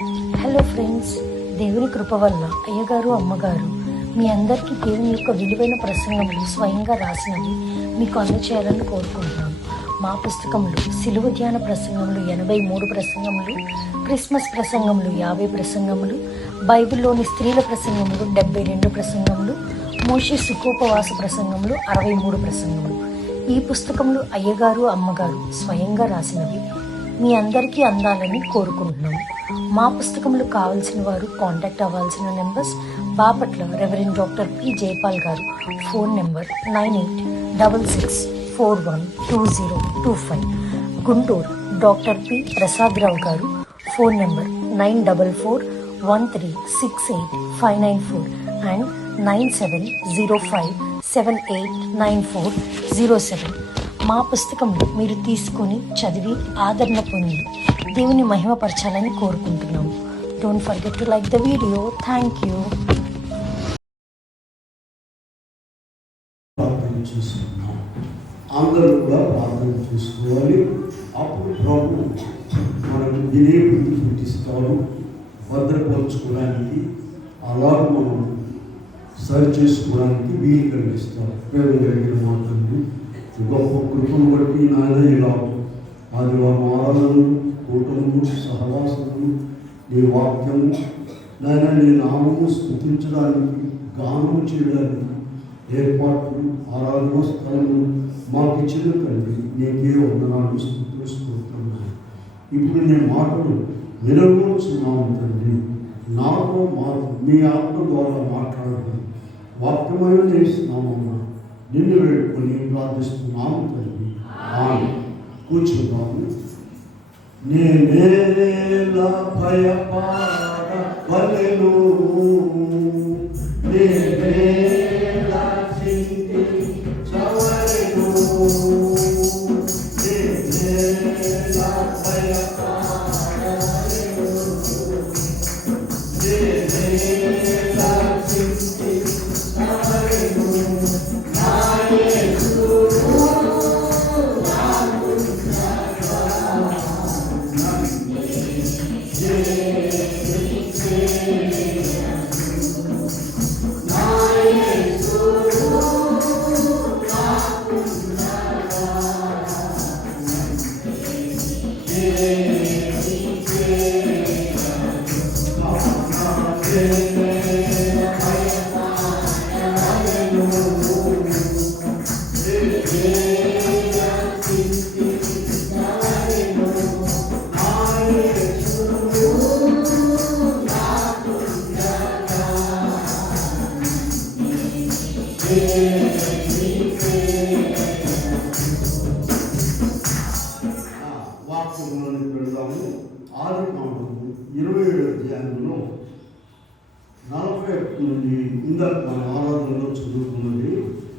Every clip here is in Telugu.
హలో ఫ్రెండ్స్, దేవుని కృప వల్ల అయ్యగారు అమ్మగారు మీ అందరికీ దేవుని యొక్క విలువైన ప్రసంగములు స్వయంగా రాసినవి మీకు అందచేయాలని కోరుకుంటున్నాం. మా పుస్తకంలో సిలువ ధ్యాన ప్రసంగములు 83 ప్రసంగములు, క్రిస్మస్ ప్రసంగములు 50 ప్రసంగములు, బైబిల్లోని స్త్రీల ప్రసంగములు 72 ప్రసంగములు, మోషే సుఖోపవాస ప్రసంగములు 63 ప్రసంగములు. ఈ పుస్తకములు అయ్యగారు అమ్మగారు స్వయంగా రాసినవి మీ అందరికీ అందాలని కోరుకుంటున్నాము. మా పుస్తకములు కావాల్సిన వారు కాంటాక్ట్ అవ్వాల్సిన numbers: Bapatla reverend doctor P Jayapal garu, phone number 9866412025. Guntur doctor P Prasad Rao garu, phone number 9413685994 and 9705789407. మా పుస్తకంలో మీరు తీసుకొని చదివి ఆదరణ పొంది దేవుని మహిమపరచాలని కోరుకుంటున్నాము. Don't forget to like the video. Thank you. అందరూ కూడా ప్రార్థన చేసుకోవాలి. అప్పుడు ప్రభు మనకు దినే బుద్ధి పుట్టిస్తాడు, భద్రపరచుకోవడానికి, అలాగే మనం సరి చేసుకోవడానికి వీలు కలిగిస్తాడు. ప్రేమ కలిగిన మాటలు గొప్ప కృపను బట్టి నాయన ఇలా ఆదివారం ఆరాధనలు, కూటములు, సహవాసములు, నీ వాక్యము నాయన నీ నామము స్తుతించడానికి, గానము చేయడానికి ఏర్పాట్లు, ఆరాధన స్థలము మాకు ఇచ్చిన తండ్రి నీకే వందనాలు, స్తుతులు, స్తోత్రములు. ఇప్పుడు నీ మాటలు వినవచ్చున్నాము తండ్రి. నాతో మీ ఆత్మ ద్వారా మాట్లాడడం వాక్యమైన చేస్తున్నామమ్మా. నిన్ను వేడుకొని ప్రార్థిస్తున్నాము తండ్రి. కూర్చున్నాము. నేనేలా భయపడవలెను, నేనేలా చింతించవలెను, నేనేలా భయపడవలెను, నేనేలా చింతించవలెను. వాక్యంలోని పెడదాము. ఆదికాండము 27వ అధ్యాయంలో 41 నుండి ఇందాక మన ఆరాధనలో చదువుకున్నది.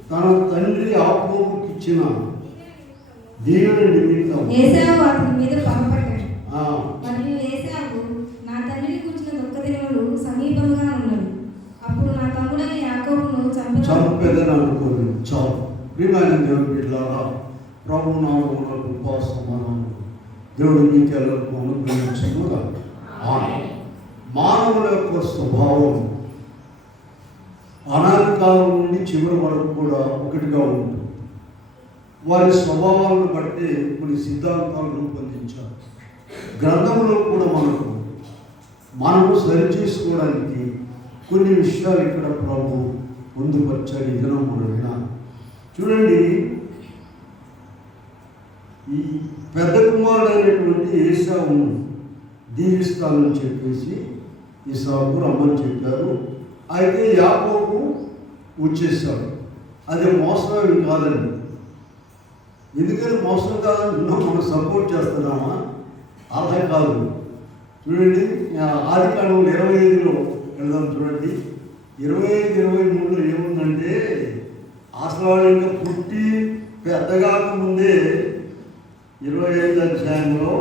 తన తండ్రి యాకోబుకి ఇచ్చిన దేవుని నిమిత్తం ఏశావు అతని మీద పగపట్టాడు. మరియు ఏశావు, నా తండ్రిని కూర్చున్న దుఃఖ దినములు సమీపంగా ఉన్నవి. అప్పుడు నా తమ్ముడైన యాకోబును చంపెదను అనుకోని చాలు. ప్రియమైన దేవుని బిడ్డలారా, ప్రభు నామములో కృపా సమాధానం దేవుడు మీకు ఎల్లరికీ అనుగ్రహించుగా. మానవుల యొక్క స్వభావం అనాది కాలం నుండి చివరి వరకు కూడా ఒకటిగా ఉంటుంది. వారి స్వభావాలను బట్టి కొన్ని సిద్ధాంతాలు రూపొందించారు. గ్రంథంలో కూడా మనము సరి చేసుకోవడానికి కొన్ని విషయాలు ఇక్కడ ప్రభు పొందుపరిచారు. ఇదనో మనం వినాలి. చూడండి, ఈ పెద్ద కుమారుడైనటువంటి ఏశావును దీవిస్తానని చెప్పేసి ఇసాకు రమ్మని చెప్పారు. అయితే యాకోబు వచ్చేసాడు. అది మోసం కాదండి. ఎందుకని మోసం కాదంటున్నా, మనం సపోర్ట్ చేస్తున్నామా? అర్థం కాదు. చూడండి, ఆదికాండం 25లో వెళ్దాం. చూడండి, 25-23లో ఏముందంటే, అసలు వాళ్ళు ఇంకా పుట్టి పెద్దగాక ముందే 25వ అధ్యాయంలో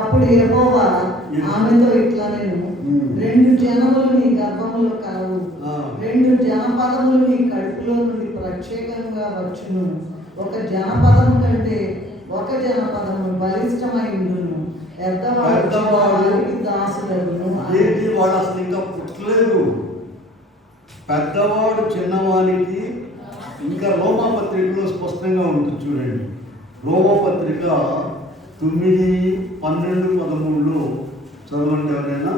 అప్పుడు యెహోవా ఆమెతో ఇట్లా, నేను 2 జనములు నీ గర్భములో కలవు, 2 జనపదములు నీ కడుపులో నుండి ప్రత్యేకంగా వచ్చును. ఒక జనపదము కంటే ఒక జనపదము బలిష్టమై ఉండును. పెద్దవాడు చిన్నవానికి దాసుడగును. ఏంటి వాడు అసలు ఇంకా పుట్టలేదు. పెద్దవాడు చిన్నవానికి, ఇంకా రోమాపత్రికలో స్పష్టంగా ఉంటుంది చూడండి. రోమాపత్రిక 9, 12, 13 చదవండి ఎవరైనా.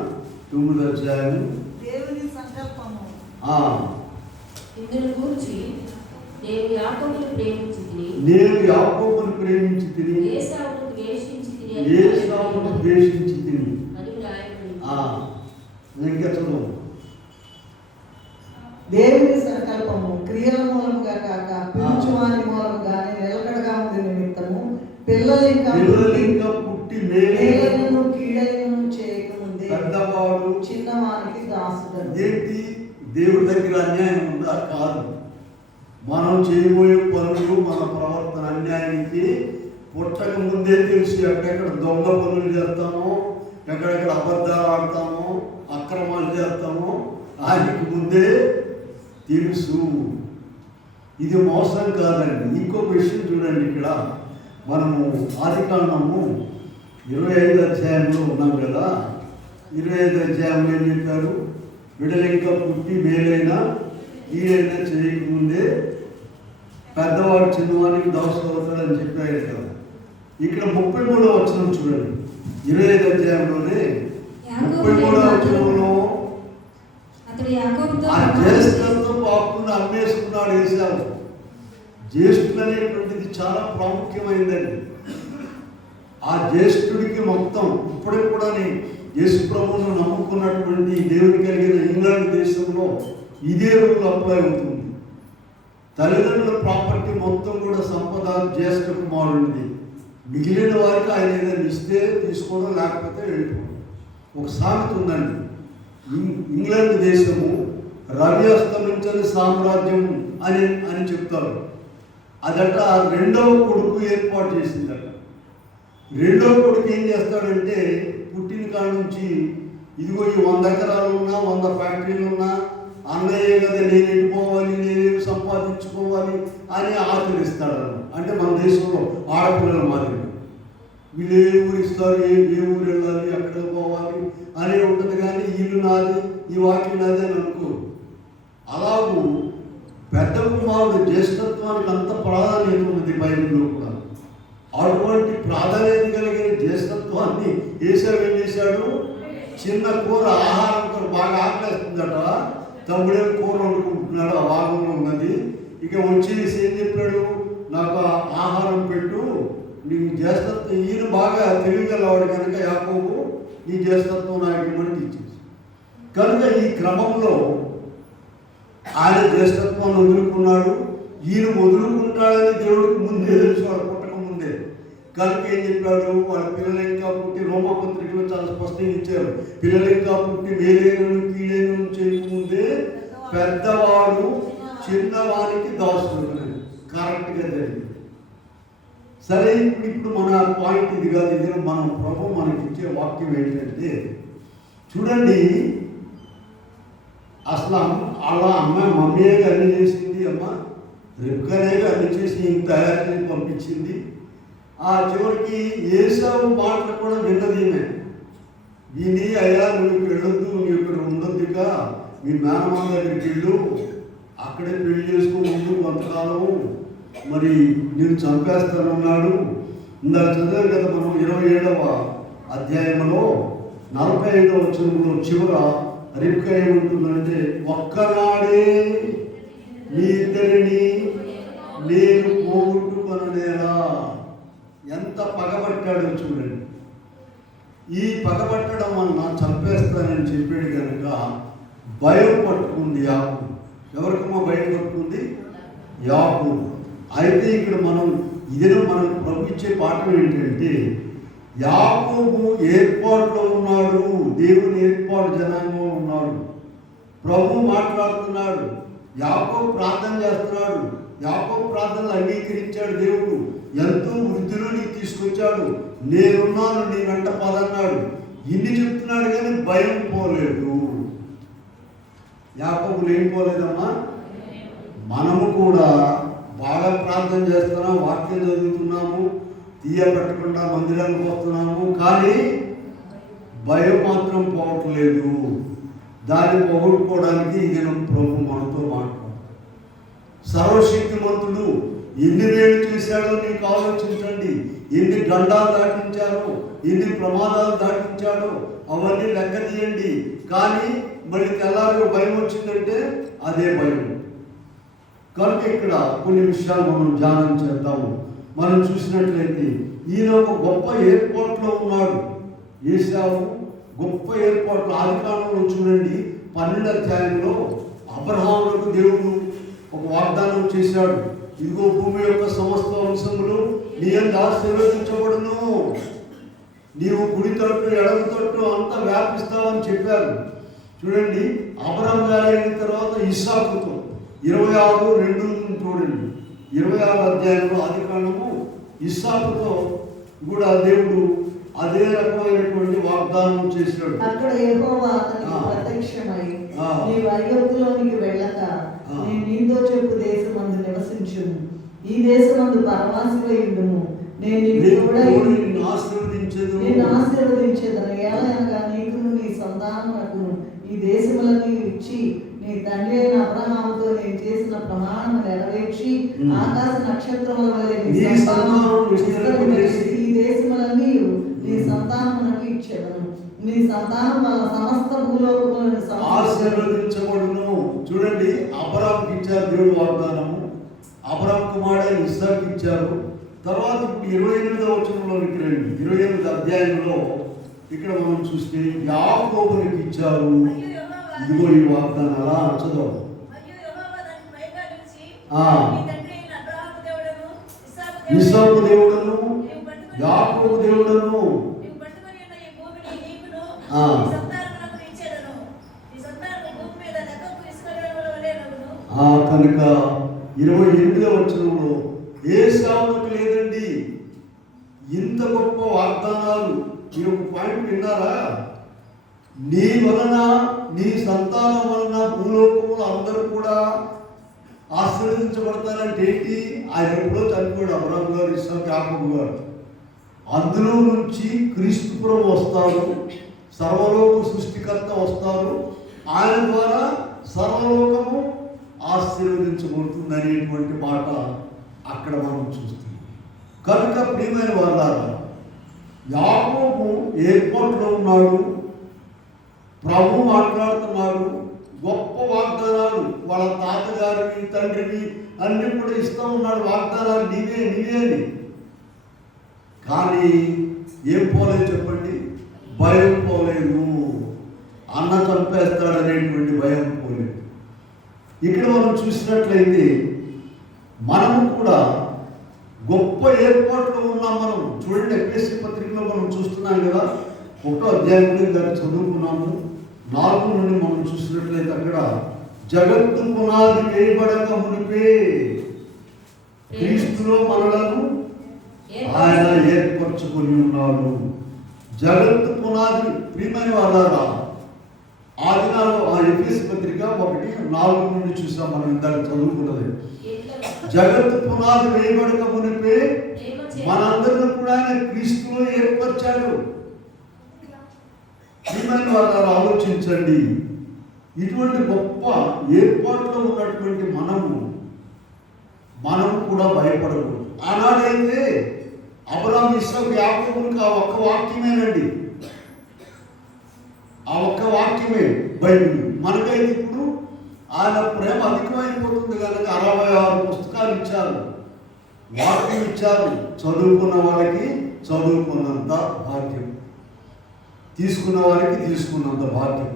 9వ అధ్యాయం. దేవుని సంకల్పము. ఇందును గూర్చి నేను యాకోబును ప్రేమించి తిని ఏసావును ద్వేషించి తిని అని వ్రాయబడింది. ఇంకా చదువు. దేవుని సంకల్పము క్రియల మూలముగా కాక పిలుచువాని మూలముగానే నిలకడగా ఉంది నిమిత్తము పిల్లలు ఇంకా పుట్టి మేలును కీడైనను చేయకముందే పెద్దవాడు చిన్నవానికి దాసుడు. ఏంటి దేవుడి దగ్గర అన్యాయం ఉందా? కాదు. మనం చేయబోయే పనులు, మన ప్రవర్తన అన్యాయానికి పుట్టక ముందే తెలిసి ఎక్కడెక్కడ దొంగ పనులు చేస్తామో, ఎక్కడెక్కడ అబద్ధాలు ఆడతామో, అక్రమాలు చేస్తామో ఆయనకు ముందే తెలుసు. ఇది మోసం కాదండి. ఇంకొక విషయం చూడండి. ఇక్కడ మనము ఆదికాండము 25వ అధ్యాయంలో ఉన్నాం కదా. 25వ అధ్యాయంలో ఏం చెప్పారు? బిడ్డలు ఇంకా పుట్టి మేలైనా ఈడైనా చేయకముందే పెద్దవాడు చిన్నవాడికి దాసుడు అవుతాడని చెప్పారు కదా. ఇక్కడ 33వ వచనం చూడండి. 25వ అధ్యాయంలోనే 33వ వచనంలో ఆ జ్యేష్ఠులతో పాపను అమ్మేసుకున్నాడు ఏసావు. జ్యేష్ఠుడు అనేటువంటిది చాలా ప్రాముఖ్యమైనదండి. ఆ జ్యేష్ఠుడికి మొత్తం ఇప్పటికి కూడా యేసు ప్రభువును నమ్ముకున్నటువంటి దేవుని కలిగిన ఇంగ్లాండ్ దేశంలో ఇదే రూల్ అప్లై అవుతుంది. తల్లిదండ్రుల ప్రాపర్టీ మొత్తం కూడా సంపద జ్యేష్ఠ కుమారుడిది. మిగిలిన వారికి ఆయన ఏదైనా ఇస్తే తీసుకోవడం, లేకపోతే వెళ్ళిపోవడం. ఒక సామెత ఉందండి. ఇంగ్లాండ్ దేశము రవి అస్తమించని సామ్రాజ్యం అని చెప్తారు. అదట రెండవ కొడుకు ఏర్పాటు చేసిందట. రెండవ కొడుకు ఏం చేస్తాడంటే పుట్టిన కాడ నుంచి ఇదిగో ఈ 100 ఎకరాలు ఉన్నా, 100 ఫ్యాక్టరీలు ఉన్నా, అన్నయ్యే కదా నేను వెళ్ళిపోవాలి, నేనేమి సంపాదించుకోవాలి అని ఆచరిస్తాడు. అంటే మన దేశంలో ఆడపిల్లల మాదిరి వీళ్ళు ఏ ఊరు ఇస్తారు, ఏ ఊరు వెళ్ళాలి, ఎక్కడికి పోవాలి అని ఉంటుంది. కానీ ఇల్లు నాది, ఈ వాక్యం నాది అని అనుకో. అలాగూ పెద్ద కుమారుడు జ్యేష్ఠత్వానికి అంత ప్రాధాన్యత ఉంది బైబిల్లో కూడా. అటువంటి ప్రాధాన్యత కలిగిన జ్యేష్ఠత్వాన్ని ఏసావు ఏం చేశాడు? చిన్న కూర, ఆహారం కూర బాగా ఆకలేస్తుందట. తమ్ముడే కూర వండుకుంటున్నాడు, ఆ భాగంలో ఉన్నది. ఇక వచ్చేసి ఏం చెప్పాడు? నాకు ఆహారం పెట్టు, నీకు జ్యేష్ఠత్వం. ఈయన బాగా తెలివిగలవాడు కనుక యాకోబు నీ జ్యేష్ఠత్వం నాకు ఇవ్వమని ఇచ్చేసి, కనుక ఈ క్రమంలో ఆయన జ్యేష్ఠత్వాన్ని వదులుకున్నాడు. ఈయన వదులుకుంటాడని దేవుడికి ముందే తెలుసు, వాడు పుట్టక ముందే. కనుక ఏం చెప్పాడు? వాళ్ళ పిల్లలు ఇంకా పుట్టి, రోమపత్రికలో చాలా స్పష్టంగా ఇచ్చారు, పిల్లలు ఇంకా పుట్టి మేలైనను కీడైనను చేయకముందే పెద్దవాడు చిన్నవానికి దాసుడు. కరెక్ట్గా జరిగింది. సరే, ఇప్పుడు మన పాయింట్ ఇది కాదు. ఇది మనం ప్రభు మనకి ఇచ్చే వాక్యం ఏంటంటే, చూడండి, అసలు అలా మమ్మీగా అన్ని చేసింది, అమ్మ రిబ్కానేగా అన్ని చేసి ఇంత తయారు చేసి పంపించింది. ఆ చివరికి ఏసావు మాటలు కూడా విన్నదీమే. విని, అయ్యా నువ్వు వెళ్ళొద్దు, నువ్వు ఇక్కడ ఉండొద్దుగా, మీ మేనమామ దగ్గరికి వెళ్ళు, అక్కడే పెళ్లి చేసుకుని ముందు కొంతకాలం, మరి నేను చంపేస్తానన్నాడు. ఇందాక చదివాం కదా మనం 27వ అధ్యాయంలో 45వ వచనంలో చివర రిబ్కా ఏముంటుందంటే, ఒక్కనాడే మీ ఇద్దరిని నేను పోగొట్టుకొననేలా. ఎంత పగబట్టాడో చూడండి. ఈ పగబట్టడం వలన చంపేస్తానని చెప్పాడు కనుక భయం పట్టుకుంది యాకోబు. ఎవరికమ్మా భయం పట్టుకుంది? యాకోబు. అయితే ఇక్కడ మనం ప్రభు ఇచ్చే పాఠం ఏంటంటే, యాకోబు ఏర్పాటులో ఉన్నాడు, దేవుని ఏర్పాటు జనాంగంలో ఉన్నాడు. ప్రభు మాట్లాడుతున్నాడు, యాకోబు ప్రార్థన చేస్తున్నాడు. యాకోబు ప్రార్థనలు అంగీకరించాడు దేవుడు. ఎంతో వృద్ధిలో నీకు తీసుకొచ్చాడు, నేనున్నాను, నీ వెంట పదన్నాడు. ఇన్ని చెప్తున్నాడు కానీ భయం పోలేదు. యాకోబులు ఏం పోలేదమ్మా? మనము కూడా బాగా ప్రార్థన చేస్తున్నాం, వాక్యం చదువుతున్నాము, తీయబట్టకుండా మందిరానికి వస్తున్నాము, కానీ భయం మాత్రం పోవట్లేదు. దాన్ని పోగొట్టుకోవడానికి ఇది ప్రభు మనతో మాట్లాడు. సర్వశక్తిమంతుడు ఎన్ని వేలు చేశాడో నీకు ఆలోచించండి. ఎన్ని గండాలు దాటించాడో, ఎన్ని ప్రమాదాలు దాటించాడో అవన్నీ లెక్క తీయండి. కానీ మళ్ళీ తెల్లారి భయం వచ్చిందంటే అదే భయం. కనుక ఇక్కడ కొన్ని విషయాలు మనం ధ్యానం చేద్దాము. మనం చూసినట్లయితే ఈయన ఒక గొప్ప ఏర్పాట్లో ఉన్నాడు. ఏశావు గొప్ప ఏర్పాట్లు. ఆదికాండంలో చూడండి 12వ అధ్యాయంలో అబ్రహాములకు దేవుడు ఒక వాగ్దానం చేశాడు. ఇదిగో భూమి యొక్క సమస్త వంశములు నీ యందు ఆశీర్వదించబడును, నీవు కుడి తట్టు ఎడమ తట్టు అంతా వ్యాపిస్తావని చెప్పారు. చూడండి, అబ్రహాము గారు అయిన తర్వాత ఇస్సాకుతో 26:2 చూడండి, 26వ అధ్యాయంలో ఆదికాండము ఇస్సాకుతో కూడా దేవుడు అదే రకమైనటువంటి వాగ్దానం చేశాడు. అక్కడ యెహోవా అతనికి ప్రత్యక్షమై, నీవు ఐగుప్తులోనికి వెళ్ళక నేను నీతో చెప్పు దేశమందు నివసించుము, ఈ దేశమందు పరవాసివై ఉండుము, నేను నిన్ను ఆశీర్వదించేదను. ఏలయనగా నీకును నీ సంతానమునకును ఈ దేశములన్నీ ఇచ్చి నీ తండ్రి అయిన అబ్రహాముతో నేను చేసిన ప్రమాణము నెరవేర్చి ఆకాశ నక్షత్రముల వలె ఈ దేశములన్నీ నీ సంతానమునకు ఇచ్చేదను. నీ సంతానం వల్ల సమస్త భూలోకములను ఆశీర్వదించబడును. చూడండి, అబ్రహాముకి ఇచ్చారు దేవుడు వాగ్దానము. అబ్రహాము కుమారుడు ఇస్సాకు ఇచ్చారు. తర్వాత 28వ వచనంలోనికి రండి. 28వ అధ్యాయంలో ఇక్కడ మనం చూస్తే యాకోబునికి ఇచ్చారు. ఇదిగో ఈ వాగ్దానం అలా చదవం. ఇస్సాకు దేవుడను యాకోబు దేవుడను కనుక 28వ వచనంలో ఏశావుకు లేదండి ఇంత గొప్ప వాగ్దానాలు. ఈ ఒక పాయింట్ విన్నారా? నీ వలన నీ సంతానం వలన భూలోకంలో అందరూ కూడా ఆశీర్వదించబడతారంటే ఏంటి? ఆయన ఎప్పుడో చనిపోయాడు అబ్రహాము గారు, ఇస్సాకు, యాకోబు గారు. అందులో నుంచి క్రీస్తు ప్రభు వస్తారు, సర్వలోక సృష్టికర్త వస్తారు. ఆయన ద్వారా సర్వలోకము ఆశీర్వదించబడుతుంది అనేటువంటి మాట అక్కడ మనం చూస్తున్నాం. కనుక ప్రియమైన వారులారా, యాకోబు ఎయిర్పోర్ట్లో ఉన్నాడు, ప్రభు మాట్లాడుతున్నాడు. గొప్ప వాగ్దానాలు వాళ్ళ తాతగారిని తండ్రిని అన్ని కూడా ఇస్తూ ఉన్నాడు. వాగ్దానాలు నీవే నీవే అని. కానీ ఏం పోలేదు చెప్పండి? భయం పోలేదు. అన్న చంపేస్తాడనేటువంటి భయం పోలేదు. ఇక్కడ మనం చూసినట్లయితే మనము కూడా గొప్ప ఏర్పాట్లు ఉన్నాం. మనం చూడండి, ఎఫెసీ పత్రికలో మనం చూస్తున్నాం కదా, 1వ అధ్యాయంలో దాన్ని చదువుకున్నాము. 4 నుండి మనం చూసినట్లయితే అక్కడ జగత్తు పునాది వేయబడక మునిపే క్రీస్తులో మనలను ఆయన ఏర్పరచుకొని ఉన్నాడు. జగత్తు పునాది. ప్రియమైన వారారా, ఆ దినాల్లో ఆ ఎఫెసీ పత్రిక 1:4 నుండి చూసాం మనం. ఇందాక చదువుకున్నది, జగత్తు పునాది వేయబడక మునిపే మనందరిని కూడా ఆయన క్రీస్తులో ఏర్పరిచాడు. ప్రియమైన వారు ఆలోచించండి, ఇటువంటి గొప్ప ఏర్పాట్లో ఉన్నటువంటి మనము కూడా భయపడకూడదు. ఆనాడైతే అబ్రహాము, ఇస్సాకు, యాకోబులకు ఆ ఒక్క వాక్యమేనండి, ఆ ఒక్క వాక్యమే బైబిల్. మనకైతే ఇప్పుడు ఆయన ప్రేమ అధికమైపోతుంది కనుక 66 పుస్తకాలు ఇచ్చారు, వాక్యం ఇచ్చారు. చదువుకున్న వాళ్ళకి చదువుకున్నంత భాగ్యం, తీసుకున్న వారికి తీసుకున్నంత భాగ్యం.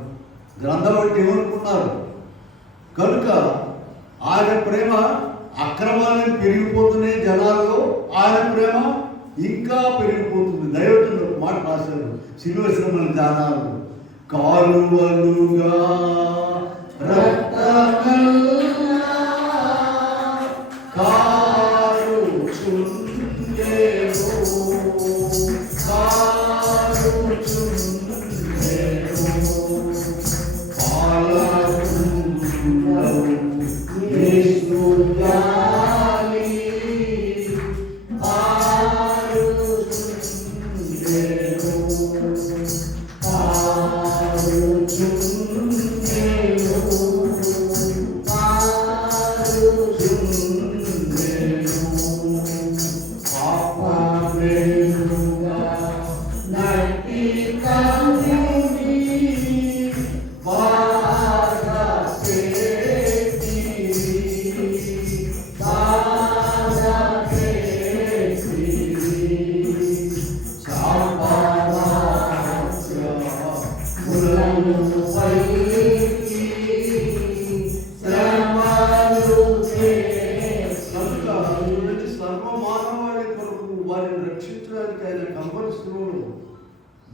గ్రంథం అంటే ఏమనుకున్నారు? కనుక ఆయన ప్రేమ అక్రమాలను పెరిగిపోతున్నాయి జనాల్లో, ఆయన ప్రేమ ఇంకా పెరిగిపోతుంది. దైవజనుడు మాట రాశారు, శిలువ శ్రమల ధ్యానాలు కాలువలుగా పాలు సర్వమానవాళి కొరకు వారిని రక్షించడానికి ఆయన కంపల్సరులు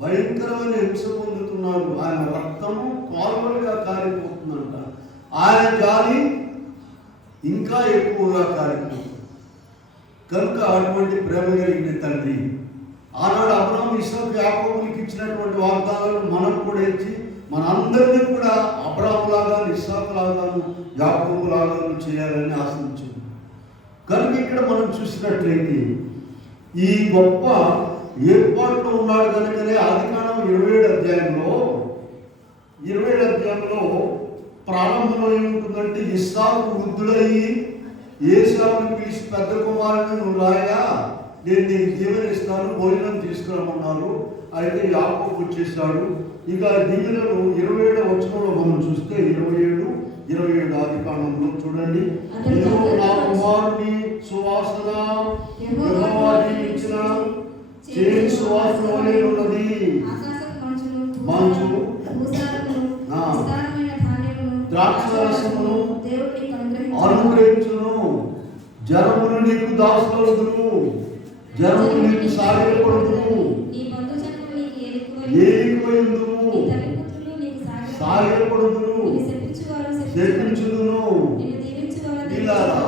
భయంకరమైన హింస పొందుతున్నాడు. ఆయన రక్తము కాలువలుగా కారిపోతుందంట. ఆయన జాలి ఇంకా ఎక్కువగా కారిపోతుంది. కనుక అటువంటి ప్రేమ కలిగిన తండ్రి ఆనాడు అబ్రహాము ఇస్సాకు యాకోబులకు ఇచ్చినటువంటి వాగ్దానాలను మనకు కూడా ఇచ్చి మనందరినీ కూడా అబ్రహాములాగా ఇస్సాకులాగాను యాకోబులాగాను చేయాలని ఆశించింది. కనుక ఇక్కడ మనం చూసినట్లయితే ఈ గొప్ప ఏర్పాట్లో ఉన్నాడు కనుకనే ఆదికాండం 27 అధ్యాయంలో ప్రారంభంలో ఏముంటుందంటే ఇస్సాకు వృద్ధుడయ్యి ఏశావుని పిలిచి పెద్ద కుమారుని నువ్వు రాయా, నేను నీకు దీవెన ఇస్తాను, భోజనం తీసుకురమ్మన్నారు. అయితే యాకోబు వచ్చేసాడు. ఇక దీవెనలు 27వ వచనంలో మనం చూస్తే 27 ఆదికాండంలో చూడండి. ఇదిగో నా కుమారుని సువాసన యెహోవా దీవించిన చేయి సువాసన వలె ఉన్నది. మంచు ద్రాక్షరసమును అనుగ్రహించును. జనములు నీకు దాసులవుదురు, జనములు నీకు సాగిలపడుదురు. ఏలికవైందురు, సాగిలపడుదురు, శపించుదును. ఇలారా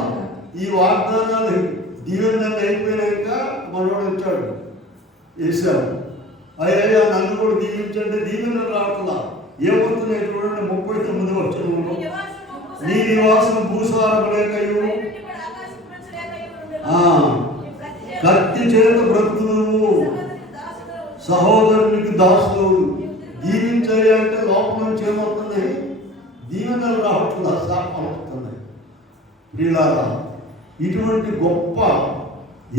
ఈ వాగ్దానాలు దీవెనలు అయిపోయినాక మనోడు వచ్చాడు ఏశావు. అయ్యా నన్ను కూడా దీవించండి, దీవెనలు రావట్లా. ఏమవుతున్నాయి చూడండి. 39వ వచనంలో నీ నివాసం భూసారము లేకయు కత్తి చేత బ్రతుకును, సహోదరునికి దాసులు. దీవించాలి అంటే లోపల నుంచి ఏమవుతున్నాయి? దీవెనలు రావట్లా, శాపాలు వస్తున్నాయి. ప్రియులారా, ఇటువంటి గొప్ప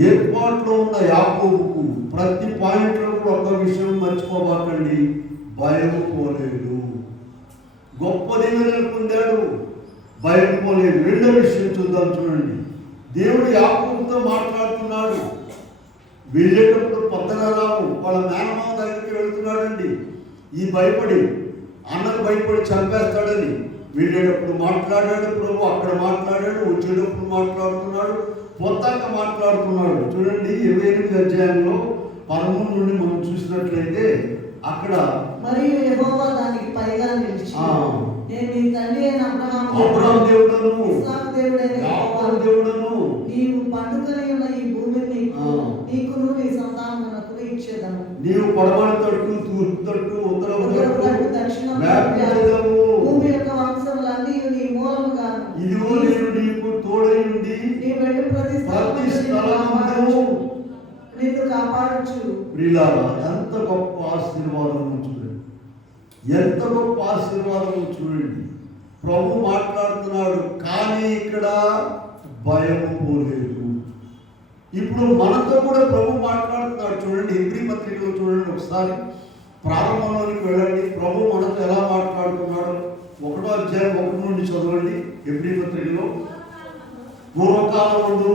ఏర్పాట్లో ఉన్న యాకోబుకు ప్రతి పాయింట్లో కూడా ఒక విషయం మర్చిపోబాకండి, భయం పోలేదు. గొప్ప దీవెనలు పొందాడు, భయం పోలేదు. రెండో విషయం చూద్దాం చూడండి. దేవుడు యాకోబుతో మాట్లాడుతున్నాడు. వెళ్ళేటప్పుడు పొద్దునరాము వాళ్ళ మేనమామ దగ్గరికి వెళ్తున్నాడండి. ఈ భయపడి అన్నకు భయపడి చంపేస్తాడని వెళ్ళేటప్పుడు మాట్లాడాడు ప్రభు, అక్కడ మాట్లాడాడు, వచ్చేటప్పుడు మాట్లాడుతున్నాడు, పొత్తాక మాట్లాడుతున్నాడు. చూడండి 28వ అధ్యాయంలో 13 నుండి మనం చూసినట్లయితే అక్కడ మరియు యెహోవా దానికి పైగా నిలిచి నేను నీ తండ్రి అయిన అబ్రహాము దేవుడను, ఇస్సాకు దేవుడైన యెహోవా దేవుడను, నీవు పండుకొని ఉన్న ఈ భూమిని నీకును నీ సంతానమునకు ఇచ్చేదను. నీవు పడమటి తట్టు, తూర్పు తట్టు, ఉత్తరపు తట్టు, దక్షిణము భూమి యొక్క వంశములన్నీ నీ మూలముగాను. ఇదిగో నేను నీకు తోడై ఉండి నీ వెంట ప్రతి స్థలమందు నిన్ను కాపాడొచ్చు. ప్రియులారా, ఎంత గొప్ప ఆశీర్వాదము చూడండి, ఎంత గొప్ప ఆశీర్వాదము చూడండి. ప్రభు మాట్లాడుతున్నాడు, కానీ ఇక్కడ భయము పోలేదు. ఇప్పుడు మనతో కూడా ప్రభు మాట్లాడుతున్నాడు. చూడండి హెబ్రీ పత్రికలో చూడండి, ఒకసారి ప్రారంభంలోనికి వెళ్ళండి. ప్రభు మనతో ఎలా మాట్లాడుతున్నాడు 1వ అధ్యాయం 1 నుండి చదవండి. హెబ్రీ పత్రికలో పూర్వకాలమందు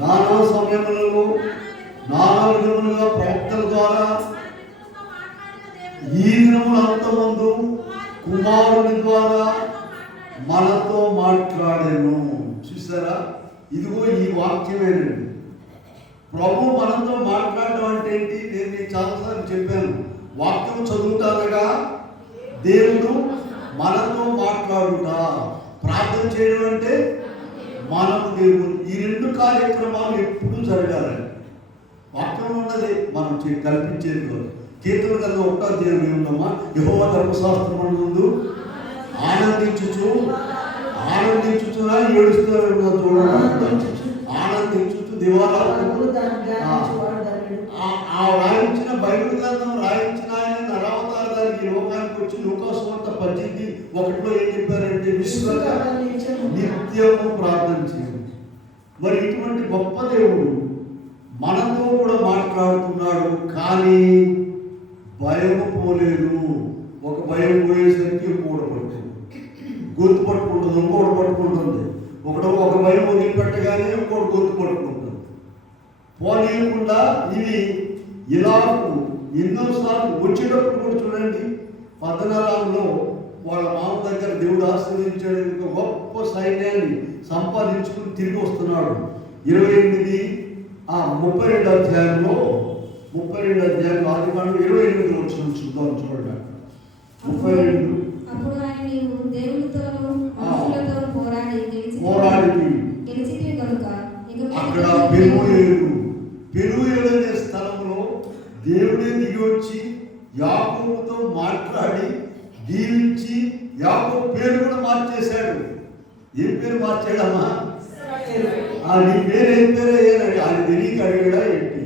నానా సమయములలో నానా విధములుగా ప్రవక్తల ద్వారా ఈ దినముల అంతమందు కుమారుని ద్వారా మనతో మాట్లాడాను. చూసారా, ఇదిగో ఈ వాక్యమేనండి. ప్రభు మనతో మాట్లాడడం అంటే ఏంటి? నేను మీకు చాలాసార్లు చెప్పాను. వాక్యం చదువుతానగా దేవుడు మనతో మాట్లాడుట, ప్రార్థన చేయడం అంటే మనకు దేవుడు. ఈ 2 కార్యక్రమాలు ఎప్పుడూ జరగాలండి. వాక్యం ఉన్నది మనం కల్పించేది. కీర్తన కన్నా 1వ అధ్యాయం ఏముందమ్మా? యెహోవా ధర్మశాస్త్రం ముందు ఆనందించుచు ఏడుస్తూ చూడండి, ఆనందించుచు దివారాలు రాయించిన బైబిల్ గ్రంథం రాయించిన ఆయన వచ్చి లూకాసు వార్త 18:1 ఏం చెప్పారంటే విశ్వక నిత్యము ప్రార్థన చేయండి. మరి ఇటువంటి గొప్ప దేవుడు మనతో కూడా మాట్లాడుతున్నాడు, కానీ భయం పోలేదు. ఒక భయం పోయేసరికి ఇంకోటి పడుతుంది, గొంతు పట్టుకుంటుంది, ఇంకోటి పట్టుకుంటుంది. ఒక భయం వదిలిపెట్టగానే ఇంకోటి గొంతు పట్టుకుంటుంది. పోనీయకుండా ఇవి ఇలా ఎన్నోసార్లు వచ్చేటప్పుడు కూడా చూడండి. 14లో వాళ్ళ మామ దగ్గర దేవుడు ఆశీర్వదించాడు, ఇంకా గొప్ప సైన్యాన్ని సంపాదించుకుని తిరిగి వస్తున్నాడు. 32 అధ్యాయంలో 32 ఆదికాండం 28 వచ్చిన చూద్దాం. చూడండి 32. అప్పుడు ఆయన నీవు దేవునితోనూ మనుషులతోనూ పోరాడి గెలిచితివి కనుక అక్కడ పెనుయేలు అనే స్థలంలో దేవుడే దిగి వచ్చి యాకోబుతో మాట్లాడి దీవించి యాకోబు పేరు కూడా మార్చేశాడు. ఏం పేరు మార్చాడమ్మా? నీ పేరు ఏం పేరు అయ్యాడు ఆయన తెలియక అడిగాడా ఏంటి?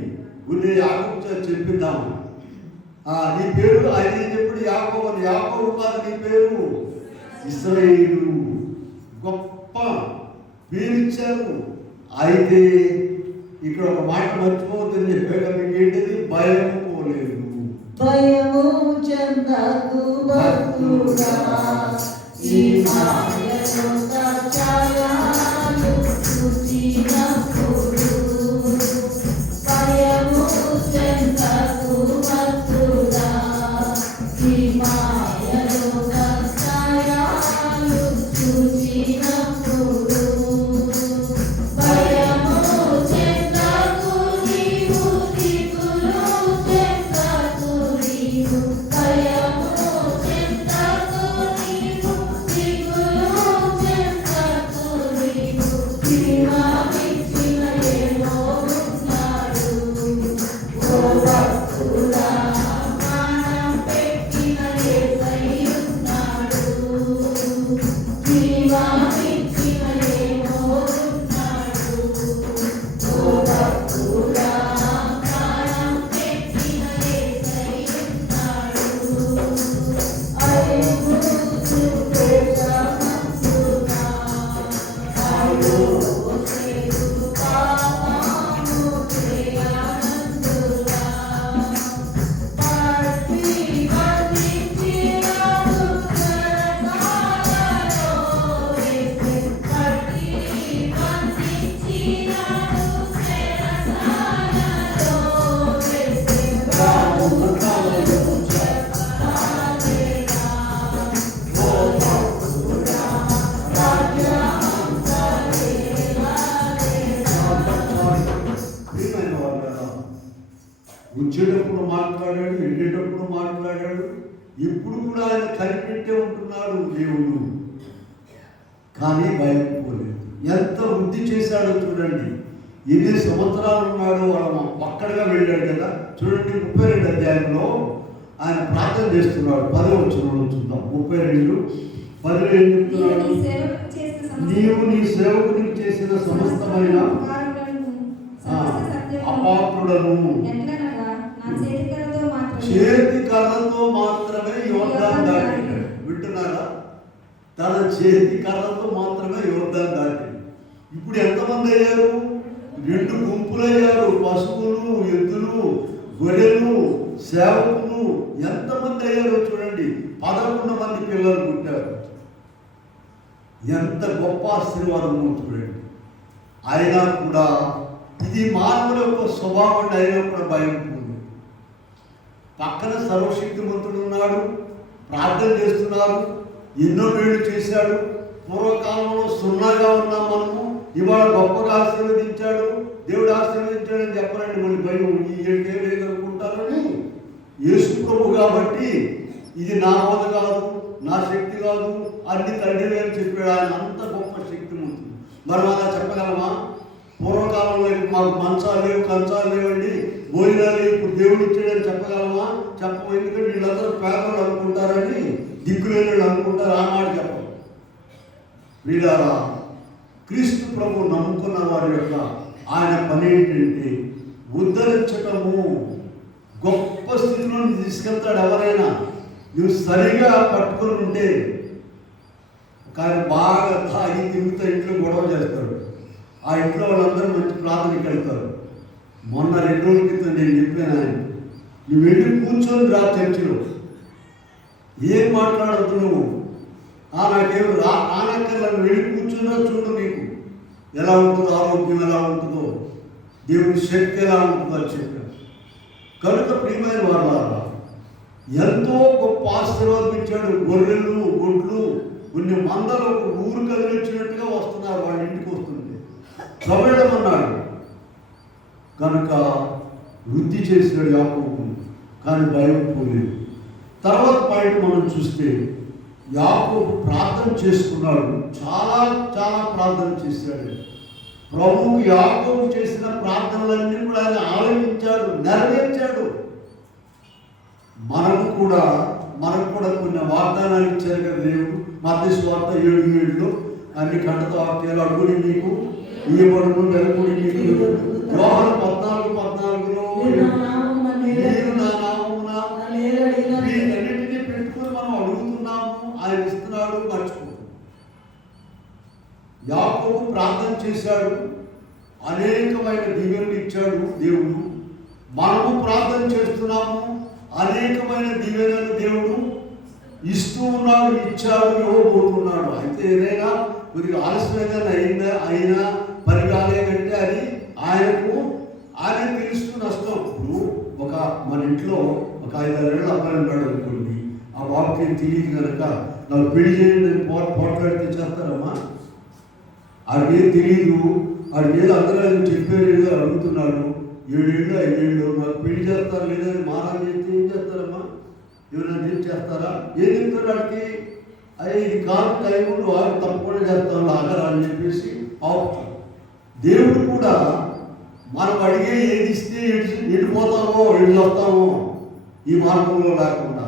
ఉండే యాకోబు చెప్పిద్దాము. నీ పేరు ఆయన ఏం చెప్పాడు? యాకోబు. యాకోబు కాదు నీ పేరు ఇశ్రాయేలు. గొప్ప పేరు ఇచ్చారు. అయితే ఇక్కడ ఒక మాట మర్చిపోతుంది చెప్పాక మీకు ఏంటిది? భయం పోలేదు. భయము చెందకు భక్తుడా, ఈ మాయను సత్యాలు చూచినప్పుడు. భయము చెందకు భక్తుడా, ఈ మాయను సత్యాలు చూచినప్పుడు. భయము చెందకు నీవు, దిగులు చెందకు నీవు. భయము చెందకు నీవు, దిగులు చెందకు నీవు. జీవమిచ్చిన యెహోవాడు, ఓ భక్తుడా, ప్రాణం పెట్టిన యేసయ్యున్నాడు. జీవమిచ్చిన యెహోవాడు, ఓ భక్తుడా, ప్రాణం పెట్టిన యేసయ్యున్నాడు. ఐగుప్తు దేశమందున ఐగుప్తు పాపము చేయనందున పట్టి బంధించినాడు చెరసాలలో వేసి. పట్టి బంధించినాడు చెరసాలలో వేసి. రాజులను చెప్పరాలేదా, ఓ భక్తుడా, రాజ్యమంతా లేలాలేదా. ప్రియమైన వాళ్ళారా, వచ్చేటప్పుడు మాట్లాడాడు, వెళ్ళేటప్పుడు మాట్లాడాడు. ఇప్పుడు కూడా ఆయన కనిపెట్టే ఉంటున్నాడు దేవుడు, కానీ భయం పోలేదు. ఎంత వృద్ధి చేశాడో చూడండి. ఎన్ని సంవత్సరాలు ఉన్నాడు. వాళ్ళ పక్కడగా వెళ్ళాడు కదా. చూడండి 32 అధ్యాయంలో ఆయన ప్రార్థన చేస్తున్నాడు. 10వ వచనంలో చూద్దాం. 32:10 ఏం చెప్తున్నాడు? నీవు నీ సేవకునికి చేసిన సమస్తమైన అపాత్రులను చేతి కర్రతో మాత్రమే యోర్దాను దాటాడు. వింటున్నారా? తన చేతి కర్రతో మాత్రమే యోర్దాను దాటాడు. ఇప్పుడు ఎంతమంది అయ్యారు? 2 గుంపులయ్యారు. పశువులు, ఎద్దులు, గొర్రెలు, సేవకులు ఎంతమంది అయ్యారో చూడండి. 11 మంది పిల్లలు పుట్టారు. ఎంత గొప్ప ఆశీర్వాదమో చూడండి. అయినా కూడా ఇది మానవుల యొక్క స్వభావం. అయినా కూడా భయం ఉంది. పక్కన సర్వశక్తిమంతుడు ఉన్నాడు, ప్రార్థన చేస్తున్నారు, ఎన్నో వేళ్ళు చేశాడు. పూర్వకాలంలో సున్నాగా ఉన్నాం మనము, ఇవాళ గొప్పగా ఆశీర్వదించాడు. దేవుడు ఆశీర్వదించాడని చెప్పనండి. మన భయం ఈ ఏడుకే లేదనుకుంటారని. యేసు ప్రభు కాబట్టి ఇది నా బోధ కాదు, నా శక్తి కాదు, అన్ని తండ్రి అని చెప్పాడు. ఆయన అంత గొప్ప శక్తిమంతుడు. మనం అలా చెప్పగలమా? పూర్వకాలంలో మాకు మంచాలు లేవు, కంచాలు లేవండి, భోజనాలు ఇప్పుడు దేవుడు ఇచ్చాడని చెప్పగలమా? చెప్పము. ఎందుకంటే వీళ్ళందరూ పేదలు అనుకుంటారని, దిక్కులేని వాళ్ళు అనుకుంటారు. ఆ మాట చెప్పం. వీళ్ళారా, క్రీస్తు ప్రభు నమ్ముకున్న వారి యొక్క ఆయన పని ఏంటంటే ఉద్ధరించటము. గొప్ప స్థితిలో తీసుకెళ్తాడు ఎవరైనా. నువ్వు సరిగా పట్టుకొని ఉంటే, కానీ బాగా తాగి తిరుగుతా ఇంట్లో గొడవ చేస్తాడు. ఆ ఇంట్లో వాళ్ళందరూ మంచి ప్రార్థనకి వెళ్తారు. మొన్న 2 రోజుల క్రితం నేను చెప్పాను ఆయన, నువ్వు వెళ్ళి కూర్చొని రా చర్చిలో, ఏం మాట్లాడద్దు నువ్వు, నాకేం ఆనక్కర్లను వెళ్ళి కూర్చున్నా చూడు, నీకు ఎలా ఉంటుందో, ఆరోగ్యం ఎలా ఉంటుందో, దేవుని శక్తి ఎలా ఉంటుందో అని చెప్పాను. కనుక ప్రియమైన వాళ్ళారా, ఎంతో గొప్ప ఆశీర్వాదం ఇచ్చాడు. గొర్రెలు, గొడ్లు, కొన్ని మందలు ఒక ఊరు కదిలించినట్టుగా వస్తున్నారు వాళ్ళ ఇంటికి వస్తుంటే. ప్రవేశమన్నాడు కనుక వృద్ధి చేసినాడు యాకోబు, కానీ భయం పోలేదు. తర్వాత పాయింట్ మనం చూస్తే యాకోబు ప్రార్థన చేసుకున్నాడు. చాలా చాలా ప్రార్థన చేశాడు. ప్రభువు యాకోబు చేసిన ప్రార్థనలన్నీ కూడా ఆయన ఆలకించాడు, నెరవేర్చాడు. మనకు కూడా కొన్ని వాగ్దానాలు ఇచ్చారు కదా దేవుడు. మత్తయి సువార్త 7:7 అన్ని ఖండత వాక్యాలు, అడుగుని మీకు ఇయ్యబడును, వెలుగుని మీకు. యోహాను 14:14 మీరు నా నామమున వీటన్నిటినీ పెట్టుకుని మనం అడుగుతున్నాము, ఆయన ఇస్తున్నాడు, మర్చిపో. యాకోబు ప్రార్థన చేశాడు, అనేకమైన దీవెనలు ఇచ్చాడు దేవుడు. మనము ప్రార్థన చేస్తున్నాము, అనేకమైన దీవెనలు దేవుడు ఇస్తూ ఉన్నాడు, ఇచ్చాడు, ఇవ్వబోతున్నాడు. అయితే ఏదైనా కొద్దిగా ఆలస్యంగా అయినా పని కాలేదంటే అది ఆయన తెలుస్తూ నష్టం. ఇప్పుడు మన ఇంట్లో ఒక 5-6 ఏళ్ళ అబ్బాయి ఉన్నాడు అనుకోండి, ఆ బాబుకి ఏం తెలియదు కనుక నాకు పెళ్లి చేయండి అని పోట్లాడితే చేస్తారమ్మా? ఆడికి ఏం తెలియదు, ఆడికి ఏదో అందరూ చెప్పారు, ఏదో అడుగుతున్నాడు. 7 ఏళ్ళు 5 ఏళ్ళు నాకు పెళ్లి చేస్తారు లేదని మారాలు చేస్తే ఏం చేస్తారమ్మా? ఎవరైనా ఏం చేస్తారా? ఏం చెప్తారు వాడికి? ఇది కాదు టైము, వాడు తప్పకుండా చేస్తాను ఆగరా అని చెప్పేసి ఆపుతాడు. దేవుడు కూడా మనం అడిగే ఏది ఇస్తే ఎడిపోతామో వస్తామో ఈ మార్గంలో లేకుండా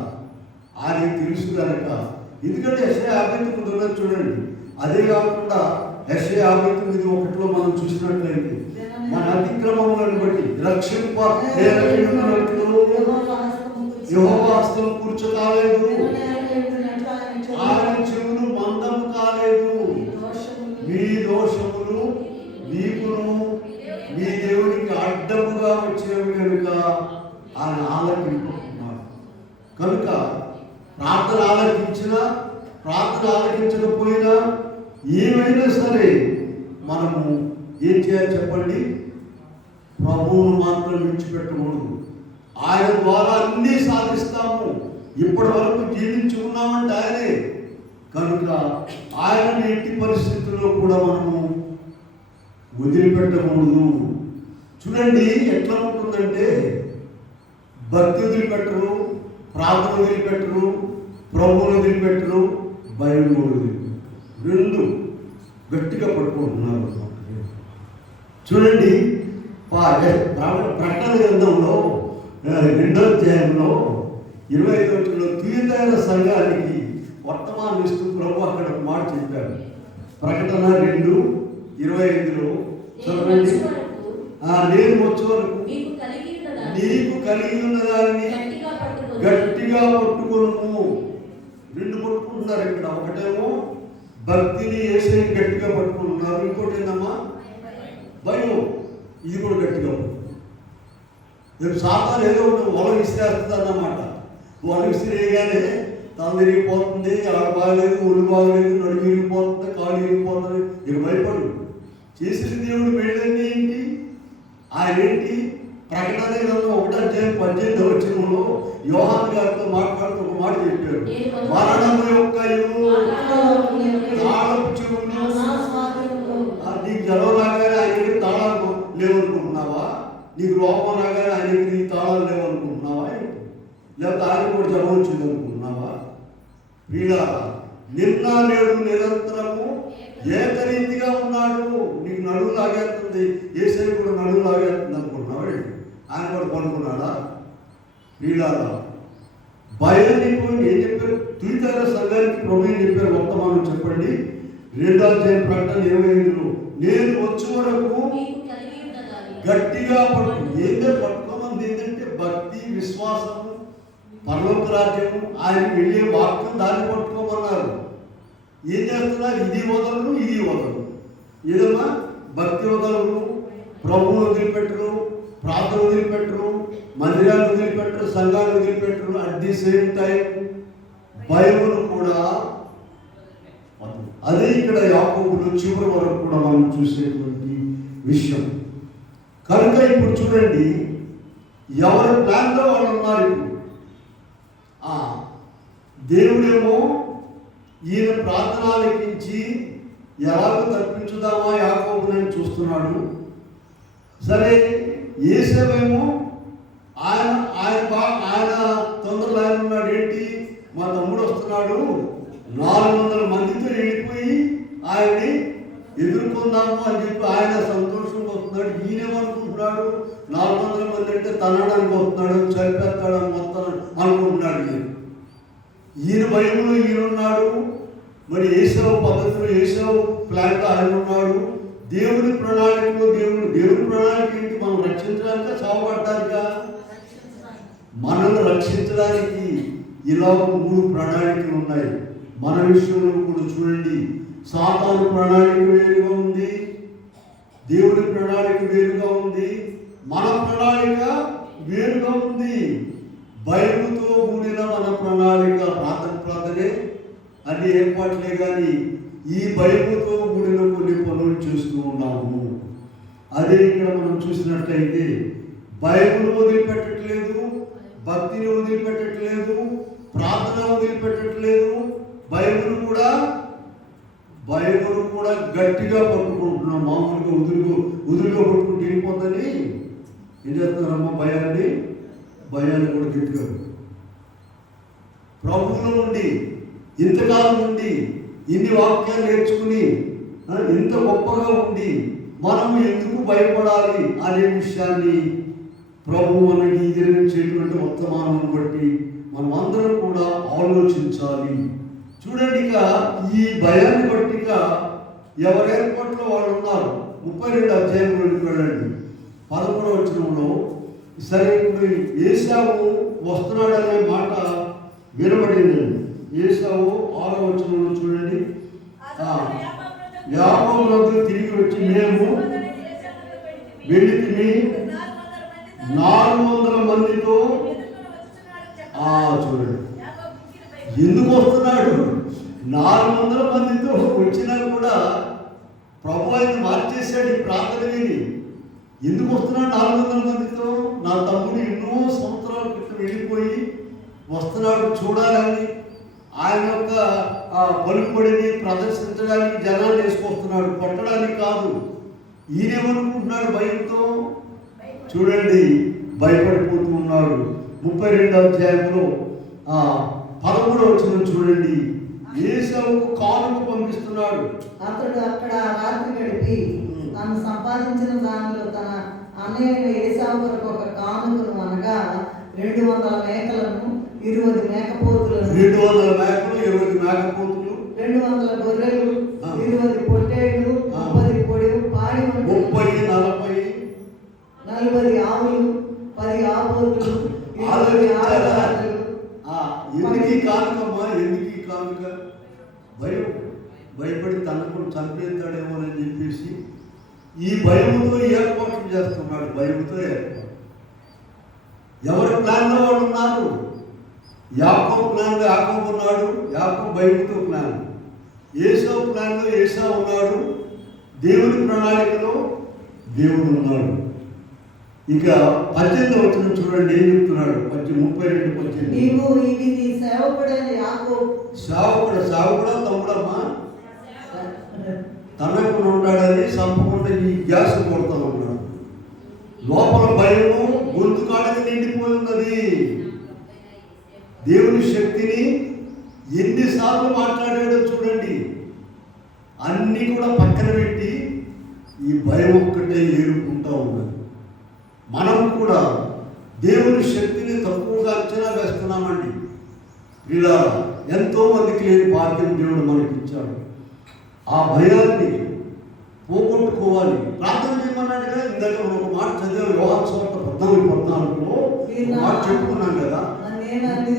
ఆయన తెలుసు కనుక. ఎందుకంటే యెషయా 59 చూడండి. అదే కాకుండా యెషయా 59:1 మనం చూసినట్లయితే, మన అతిక్రమములను బట్టి రక్షింప యెహోవా హస్తం కూర్చోకాలేదు, ఆయన చెవులు మందము కాలేదు. మీ దోషములు మీకును మీ దేవునికి అడ్డముగా వచ్చేవి కనుక ఆయన ఆలకించుకుంటున్నారు. కనుక ప్రార్థన ఆలకించకపోయినా ఏమైనా సరే మనము ఏం చేయాలి చెప్పండి? ప్రభువును మాత్రం విడిచిపెట్టకూడదు. ఆయన ద్వారా అన్నీ సాధిస్తాము. ఇప్పటి వరకు జీవించి ఉన్నామంటే ఆయనే కనుక ఆయనని ఎట్టి పరిస్థితుల్లో కూడా మనము వదిలిపెట్టకూడదు. చూడండి ఎట్లా ఉంటుందంటే, భక్తి వదిలిపెట్టరు, ప్రార్థన వదిలిపెట్టరు, ప్రభువును వదిలిపెట్టరు, భయం వదిలిపెట్టరు. 2 గట్టిగా పట్టుకుంటున్నారు. చూడండి ప్రకటన గ్రంథంలో 2వ అధ్యాయంలో 25వ వచనంలో తీయతైన సంఘానికి వర్తమానం ఇస్తూ ప్రభు అక్కడ ఒక మాట చెప్పారు. ప్రకటన 2:25 చదవండి. నేను వచ్చే వరకు నీకు కలిగి ఉన్న దాన్ని గట్టిగా పట్టుకోను. 2 పట్టుకుంటున్నారు ఇక్కడ. ఒకటేమో భక్తిని యేసుని గట్టిగా పట్టుకుంటున్నారు, ఇంకోటి ఏందమ్మా? భయం. ఇది కూడా గట్టిగా రేపు సాతాను ఏదో ఒకటి వల విసిరేస్తుంది అన్నమాట. వల విసిరేయగానే తల తిరిగిపోతుంది, ఆడ బాగలేదు, ఒళ్ళు బాగలేదు, నడుము విరిగిపోతుంది, కాళ్ళు విరిగిపోతుంది. ఇక భయపడు. చేసిన దేవుడు వెళ్ళండి ఏంటి? ఆయన ఏంటి? ప్రకటన గ్రంథం 1:18 వచనంలో యోహాను గారితో మాట్లాడుతూ ఒక మాట చెప్పారు. మరణము యొక్క తాళపు చెవులు. నీకు జలం రాగానే ఆయనకి తాళాలు లేవనుకుంటున్నావా? నీకు రోపం రాగానే ఆయనకి నీ తాళాలు లేవనుకుంటున్నావా? లేకపోతే ఆయన కూడా జలం వచ్చింది అనుకుంటున్నావా? వీళ్ళారా, నిన్న నేడు నిరంతరము ఏకరీతిగా ఉన్నాడు. నీకు నడువు లాగేస్తుంది, ఏసై కూడా నడువు లాగేస్తుంది అనుకుంటున్నావా? ఆయన కూడా పనుకున్నాడా? వీళ్ళారా, భయం నీకు ఏం చెప్పారు? తుయితైన సంఘానికి ప్రభు ఏం చెప్పారు? వర్తమానం చెప్పండి. 2వ అధ్యాయం ప్రకటన 25లో నేను వచ్చే వరకు గట్టిగా పట్టు. ఏంటంటే పట్టుకోమంది ఏంటంటే భక్తి, విశ్వాసము, పరలోక రాజ్యం, ఆయన వెళ్ళే వాక్యం దాన్ని పట్టుకోమన్నారు. ఏం చేస్తున్నారు? ఇది వదలరు, ఇది వదలరు. ఏదమ్మా భక్తి వదలరు, ప్రభువును వదిలిపెట్టరు, ప్రార్థన వదిలిపెట్టరు, మందిరాలు వదిలిపెట్టరు, సంఘాలు వదిలిపెట్టరు. At the same time Bible కూడా అదే ఇక్కడ యాకోబులో చివరి వరకు కూడా మనం చూసేటువంటి విషయం. కనుక ఇప్పుడు చూడండి, ఎవరి ప్లాన్లో వాళ్ళు ఉన్నారు. ఇప్పుడు దేవుడేమో ఈయన ప్రార్థన ఆలకించి ఎలాగో తప్పించుదామా యాకోబుని చూస్తున్నాడు. సరే, యేసేవేమో ఆయన తొందరలో ఆయన ఉన్నాడు. ఏంటి, మా తమ్ముడు వస్తున్నాడు, 400 మందితో వెళ్ళిపోయి ఆయన్ని ఎదుర్కొందాము అని చెప్పి ఆయన సంతోషంగా వస్తున్నాడు. ఈయనేమనుకుంటున్నాడు, 400 మంది అంటే తనడానికి వస్తున్నాడు, చనిపోతాడు అని మొత్తం అనుకుంటున్నాడు. ఈయన భయంలో ఈయనున్నాడు, మరి ఏసావు పద్ధతిలో ఏసావు ప్లాన్లో ఆయన ఉన్నాడు. దేవుని ప్రణాళికలో దేవుని ప్రణాళిక ఏంటి? మనం రక్షించడానికా, చావబడ్డానికా? మనల్ని రక్షించడానికి ఇలా 3 ప్రణాళికలు ఉన్నాయి. మన విషయంలో కూడా చూడండి, సాతాను ప్రణాళిక వేరుగా ఉంది, దేవుని ప్రణాళిక వేరుగా ఉంది, మన ప్రణాళిక వేరుగా ఉంది. బైబిల్తో కూడిన మన ప్రణాళిక ప్రార్థనే అన్ని ఏర్పాట్లే, కానీ ఈ బైబిల్తో కూడిన కొన్ని పనులు చేస్తూ ఉన్నాము. అదే ఇక్కడ మనం చూసినట్లయితే బైబిల్ వదిలిపెట్టట్లేదు, భక్తిని వదిలిపెట్టట్లేదు, ప్రార్థన వదిలిపెట్టట్లేదు. బైబిల్ కూడా గట్టిగా పట్టుకుంటున్నాం. మామూలుగా ఉదురుగా పట్టుకుంటూ వెళ్ళిపోద్దని ఏం చేస్తున్నారమ్మా? భయాన్ని కూడా గట్టిగా ప్రభువులో ఉండి ఇంతకాలం ఉండి ఇన్ని వాక్యాలు నేర్చుకుని ఇంత గొప్పగా ఉండి మనము ఎందుకు భయపడాలి అనే విషయాన్ని ప్రభు మనకి ఎదిరించేటువంటి వర్తమానం బట్టి మనం అందరం కూడా ఆలోచించాలి. చూడండి, ఇక ఈ భయాన్ని బట్టిక ఎవరి ఏర్పాట్లో వాళ్ళు ఉన్నారు. 32 అధ్యాయంలోకి వెళ్ళండి, 11వ వచనంలో. సరే, ఇప్పుడు ఏసావు వస్తున్నాడనే మాట వినబడిందండి. ఏసావు 6వ వచనంలో చూడండి, యాకోబు తిరిగి వచ్చి మేము వెళ్ళి 400 మందితో. చూడండి ఎందుకు వస్తున్నాడు. 400 మందితో వచ్చినా కూడా ప్రభు ఆయన మార్చేశాడు. ఈ ప్రార్థన విని ఎందుకు వస్తున్నాడు 400 మందితో? నా తమ్ముడు ఎన్నో సంవత్సరాల క్రితం వెళ్ళిపోయి వస్తున్నాడు చూడాలని, ఆయన యొక్క పలుకుబడిని ప్రదర్శించడానికి జనాలు వేసుకొస్తున్నాడు, కొట్టడానికి కాదు. ఈయనేమనుకుంటున్నాడు భయంతో? చూడండి, భయపడిపోతూ ఉన్నాడు. 32వ అధ్యాయంలో 13వ వచనం చూడండి, ఏసావుకు కానుక పంపిస్తున్నాడు. అతడు అక్కడ రాత్రి గడిపి తాను సంపాదించిన దానిలో తన అన్నయ్య ఏసావు కొరకు ఒక కానుకను, అనగా 200 మేకలను, 20 మేకపోతులను, 200 మేకలు, 20 మేకపోతులు, 200 గొర్రెలు, 20 పొట్టేళ్లు, 30 పొడి పాడి 40 ఆవులు, 10 ఆపోతులు, 20 ఆడవాళ్ళు. ఎందుకు కానుకమ్మా? ఎందుకు కానుక? భయపడి తనకు చంపేస్తాడేమో అని చెప్పేసి ఈ భయముతో ఏర్పాట్లు చేస్తున్నాడు. భయముతో ఏర్పాటు. ఎవరి ప్లాన్లో వాడు ఉన్నారు. యాకోబు ప్లాన్లో యాకోబు ఉన్నాడు, యాకోబు భయముతో ప్లాన్. ఏసావు ప్లాన్లో ఏసావు ఉన్నాడు, దేవుని ప్రణాళికలో దేవుడు ఉన్నాడు. ఇక 18వ వచనం చూడండి, ఏం చెప్తున్నాడు? 32:18. నీవు ఇది నీ సేవకుడైన యాకోబు. సేవకుడా తమ్ముడమ్మా, తనకు ఉంటాడని సంపకుండా ఈ గ్యాస్ కొడతా ఉన్నాడు. లోపల భయము గొంతు కాడకి నిండిపోయి ఉన్నది. దేవుని శక్తిని ఎన్నిసార్లు మాట్లాడాడో చూడండి. అన్నీ కూడా పక్కన పెట్టి ఈ భయం ఒక్కటే ఏరుకుంటూ ఉన్నది. మనం కూడా దేవుని శక్తిని తక్కువగా అంచనా వేస్తున్నామండి. ఇలా ఎంతో మందికి లేని భాగ్యం దేవుడు మనకి ఇచ్చాడు. ఆ భయాన్ని పోగొట్టుకోవాలి. ప్రార్థన చేయమన్నాడు కదా. ఇందాక మనం ఒక మాట చదివాం, యోహాను సువార్త 14:14లో మాట చెప్పుకున్నాం కదా. నేను అనేది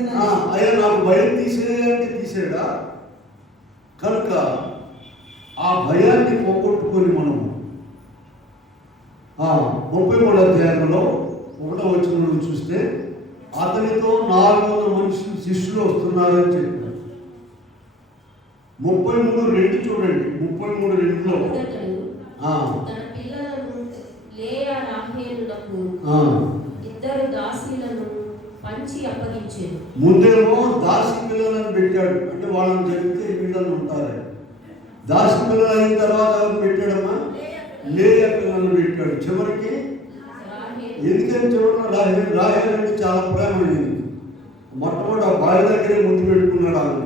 అయ్యా నాకు భయం తీసేయాలంటే తీసేడా? కనుక ఆ భయాన్ని పోగొట్టుకొని మనం 33వ అధ్యాయంలో 1వ వచనంలో చూస్తే అతనితో 400 మనుషులు శిష్యులు వస్తున్నారని చెప్పారు. 33:2 చూడండి. 33:2లో తన పిల్లలను లేయా రాహేలులకు ఇద్దరు దాసీలను పంచి అప్పగించాడు. ముందేమో దాసి పిల్లలను పెట్టాడు, అంటే వాళ్ళని చెప్తే వీళ్ళని ఉంటారు. దాసి పిల్లలు అయిన తర్వాత పెట్టాడమ్మా లేయా పిల్లలను పెట్టాడు. చివరికి ఎందుకని చూడండి, రాహేలంటే చాలా ప్రేమ అయింది. మొట్టమొదటి ఆ బావి దగ్గరే ముందు పెట్టుకున్నాడు. ఆమె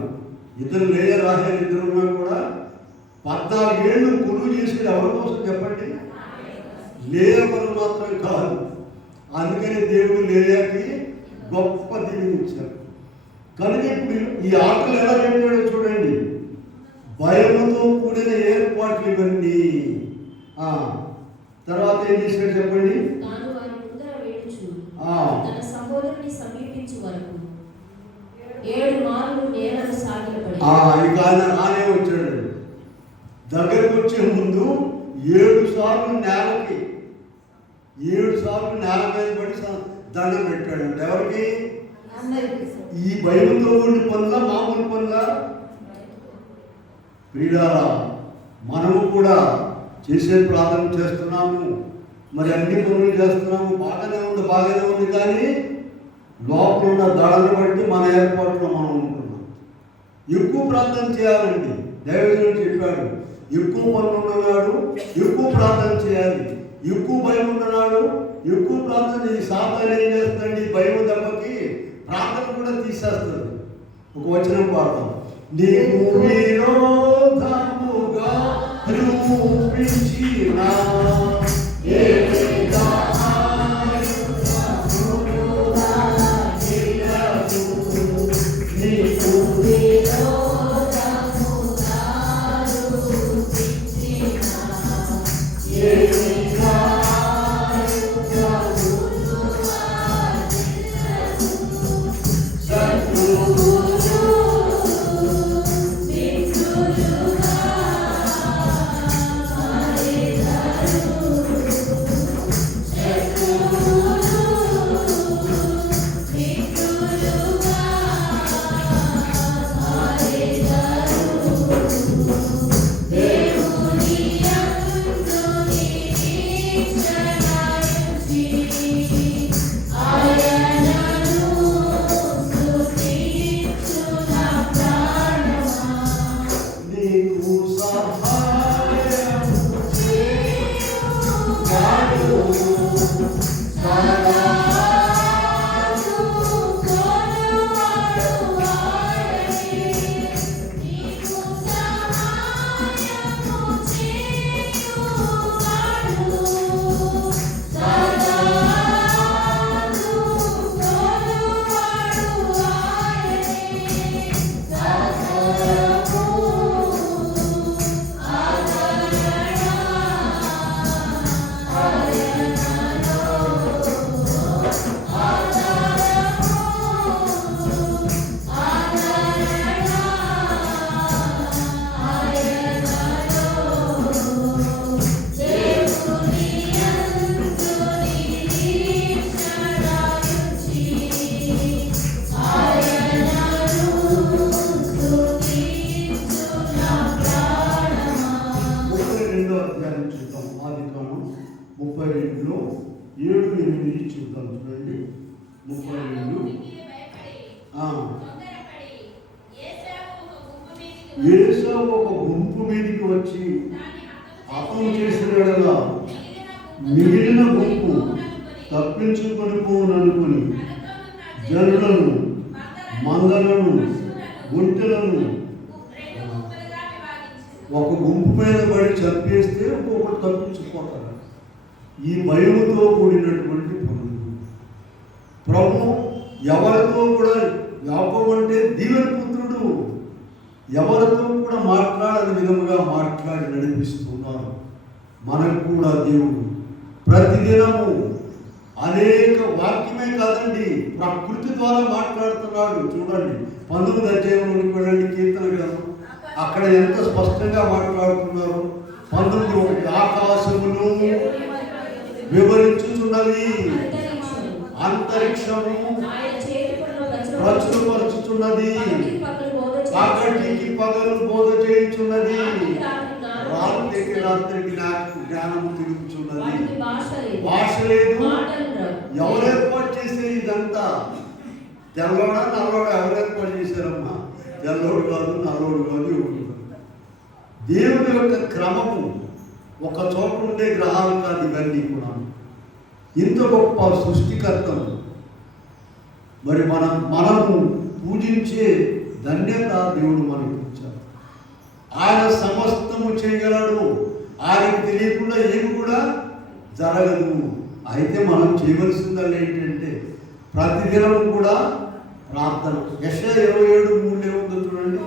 ఇద్దరు లేయా రాహేలు ఇద్దరు ఉన్నా కూడా 14 ఏళ్ళు కొలువు చేసేది ఎవరి కోసం చెప్పండి? లేయా పనులు మాత్రం కాదు. అందుకని దేవుడు లేయాకి గొప్ప దీన్ని ఇచ్చారు. కనుక ఇప్పుడు ఈ ఆటలు ఎలా పెట్టాడో చూడండి. భయముతో కూడిన ఏర్పాట్లు ఇవన్నీ. తర్వాత ఏం చేశాడు చెప్పండి? తాను వారి ముందర వేడుచు తన సహోదరుని సమీపించు వరకు 7 మార్లు నేలను సాగిలపడి ఇక ఆనే వచ్చాడు. దగ్గరకు వచ్చే ముందు 7 సార్లు నేలకి 7 సార్లు నేల మీద పడి దండం పెట్టాడంటే ఎవరికి? ఈ భయంతో ఉండి పనుల మామూలు పనుల ప్రియులారా, మనము కూడా చేసే ప్రార్థన చేస్తున్నాము, మరి అన్ని పనులు చేస్తున్నాము, బాగానే ఉంది. కానీ లోపల ఉన్న దడను బట్టి మన ఏర్పాట్లో మనం ఉంటున్నాం. ఎక్కువ ప్రార్థన చేయాలండి. దైవజనుడు చెప్పాడు, ఎక్కువ పనులు ఉన్నవాడు ఎక్కువ ప్రార్థన చేయాలి. ఎక్కువ భయం ఉన్నవాడు ఎక్కువ ప్రార్థన. ఈ సాతాను ఏం చేస్తాడు? ఈ భయం దెబ్బకి ప్రార్థన కూడా తీసేస్తుంది. ఒక వచనం పాడతాం. నీకు విరోధముగా రూపించిన ఏసావు ఒక గుంపు మీదకి వచ్చి అతను చేసిన మిగిలిన గుంపు తప్పించుకొని పోననుకుని జనులను, మందలను, గుంటెలను ఒక గుంపు మీద పడి చంపేస్తే ఒక్కొక్కటి తప్పించుకుపోతారు. ఈ భయముతో కూడినటువంటి పనులు ప్రభు ఎవరితో కూడా, యాకోబు అంటే దీవెన పుత్రుడు, ఎవరితో కూడా మాట్లాడని విధముగా మాట్లాడి నడిపిస్తున్నారు. మనకు కూడా దేవుడు ప్రతిదినము అనేక వాక్యమే కాదండి, ప్రకృతి ద్వారా మాట్లాడుతున్నాడు. చూడండి 19వ అధ్యాయంలోకి వెళ్ళండి, కీర్తన గ్రంథం. అక్కడ ఎంత స్పష్టంగా మాట్లాడుతున్నారు. 19:1 ఆకాశమును వివరించుచున్నవి, అంతరిక్షము ప్రచురపరుచుచున్నది, పగటికి పగలు బోధ చేయుచున్నది, రాత్రికి రాత్రికి జ్ఞానము తిరుగుచున్నది. భాష లేదు. ఎవరు ఏర్పాటు చేసేది ఇదంతా? తెల్లవాడ నల్లవాడ ఎవరు ఏర్పాటు చేశారమ్మా? తెల్లవాడు కాదు, నల్లవాడు కాదు, ఎవరు కాదు. దేవుని యొక్క క్రమము ఒక చోట ఉండే గ్రహాలు కాదు ఇవన్నీ కూడా. ఇంత గొప్ప సృష్టికర్తలు మరి మనము పూజించే ధన్యత దేవుడు మనకి ఇచ్చాడు. ఆయన సమస్తము చేయగలడు. ఆయనకు తెలియకుండా ఏమి కూడా జరగదు. అయితే మనం చేయవలసిందల్లా ఏంటంటే ప్రతిదినం కూడా ప్రార్థన. యెషయా 27:3 ఏముందో చూడండి.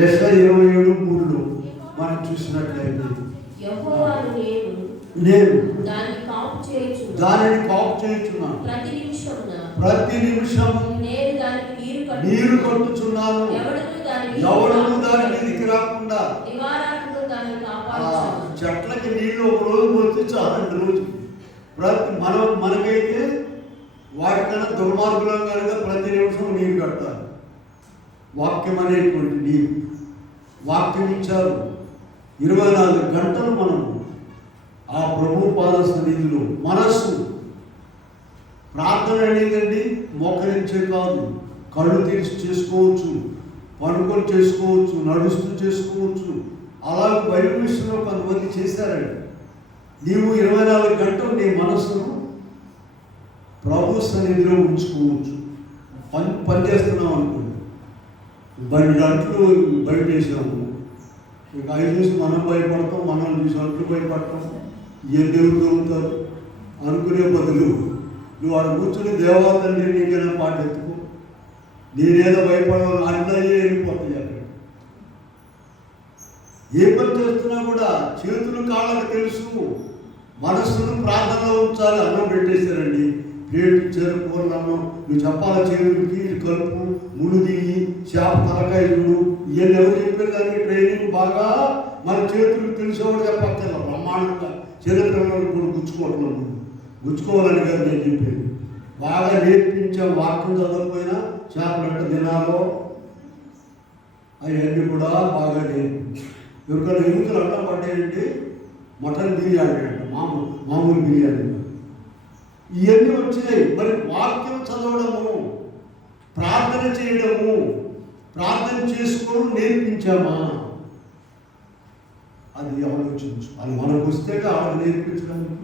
యెషయా 27:3 మనం చూసినట్లయితే నేను దానిని కాపు చేయుచున్నాను, ప్రతి నిమిషము నీరు కొట్టుచున్నాను, ఎవడను దాని మీదకి రాకుండా. చెట్లకి నీళ్ళు ఒక రోజు పోతే చాలండి రోజుకి. మనకైతే వాటికన్నా దుర్మార్గులం కనుక ప్రతి నిమిషం నీరు కట్టాలి. వాక్యం అనేటువంటి నీరు, వాక్యం ఇచ్చారు. 24 గంటలు మనం ఆ ప్రభు పాద సన్నిధిలో మనస్సు. ప్రార్థన అనేదండి మోకరించే కాదు, కళ్ళు తెరిచి చేసుకోవచ్చు, పడుకొని చేసుకోవచ్చు, నడుస్తూ చేసుకోవచ్చు. అలాగే బైబిల్ విషయంలో కొంతమంది చేశారండి. నీవు 24 గంటలు నీ మనస్సును ప్రభు సన్నిధిలో ఉంచుకోవచ్చు. పని చేస్తున్నావు అనుకోండి, 2 గంటలు బయట వేసాము, ఇక అవి చూసి మనం భయపడతాం, మనం చూసి అంట్లు భయపడతాం, ఏ దేవుడు దొరుకుతారు అనుకునే బదులు నువ్వు అక్కడ కూర్చొని దేవతండ్రి నీకైనా పాట ఎత్తుకో, నేనేదో భయపడాలి అట్లయ్యే వెళ్ళిపోతాయి. అక్కడ ఏ పని చేస్తున్నా కూడా చేతులు కాళ్ళకు తెలుసు, మనస్సును ప్రార్థనలో ఉంచాలి. అన్నం పెట్టేశారండి, ప్లేట్ ఇచ్చారు, కూరలు అన్నం, నువ్వు చెప్పాలి చేతులకి కలుపు, ముడిది, చేప తలకాయ చూడు, ఇవన్నీ ఎవరు చెప్పారు? దానికి ట్రైనింగ్ బాగా మన చేతులకు తెలిసేవాడు చెప్పక్కర్ల. బ్రహ్మాండంగా చిన్నపిల్లలు కూడా గుచ్చుకోవాలని కాదు నేను చెప్పేది. బాగా నేర్పించే వాక్యం చదవకపోయినా చేపలు అంటే దినాలో అవన్నీ కూడా బాగా నేర్పించి. ఎవరికైనా ఎముకలు అడ్డం పడ్డాయంటే మటన్ బిర్యానీ అంట, మామూలు బిర్యానీ. ఇవన్నీ వచ్చినాయి. మరి వాక్యం చదవడము, ప్రార్థన చేయడము, ప్రార్థన చేసుకోవడం నేర్పించామా? అది ఆలోచించు. అది మనకు వస్తే వాళ్ళకి నేర్పించడానికి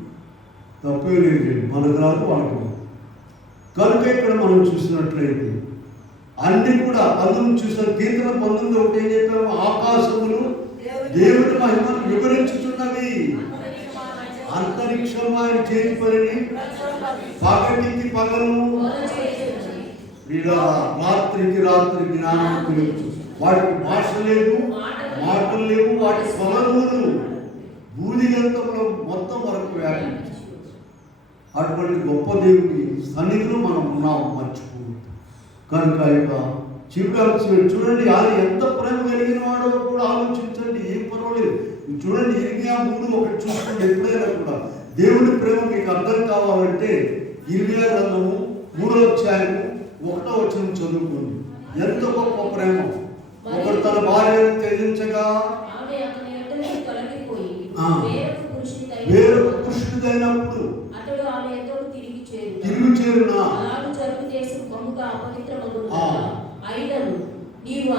తప్పే లేదు. మనకు రాదు, వాళ్ళకు. కనుక ఇక్కడ మనం చూసినట్లయితే అన్ని కూడా అందులో చూసిన కీర్తన 19:1 ఏం చెప్పాము? ఆకాశములు దేవుని మహిమను వివరించుతున్నవి, అంతరిక్షం ఆయన చేతి పనిని పగటికి పగలు రాత్రికి రాత్రి జ్ఞానం తెలుసు. వాటికి భాష లేదు, మాటలు లేవు, వాటి స్వరములు భూదిగంతంలో మొత్తం వరకు వ్యాపించి. అటువంటి గొప్ప దేవుని సన్నిధిలో మనం ఉన్నాం, మర్చిపోదు. కనుక ఇక చివరి చూడండి, ఆయన ఎంత ప్రేమ కలిగిన వాడో కూడా ఆలోచించండి. ఏం పర్వాలేదు, చూడండి. ఇర్మియా 3:1 చూసుకోండి. ఎప్పుడైనా కూడా దేవుని ప్రేమ మీకు అర్థం కావాలంటే ఇర్మియా గ్రంథము 3వ అధ్యాయము 1వ వచనం చదువుకోండి. ఎంత గొప్ప ప్రేమ! ఒకడు తన భార్యను త్యజించగా వేరొక పురుషుడిదైనప్పుడు తిరిగి చేరునా? నీవు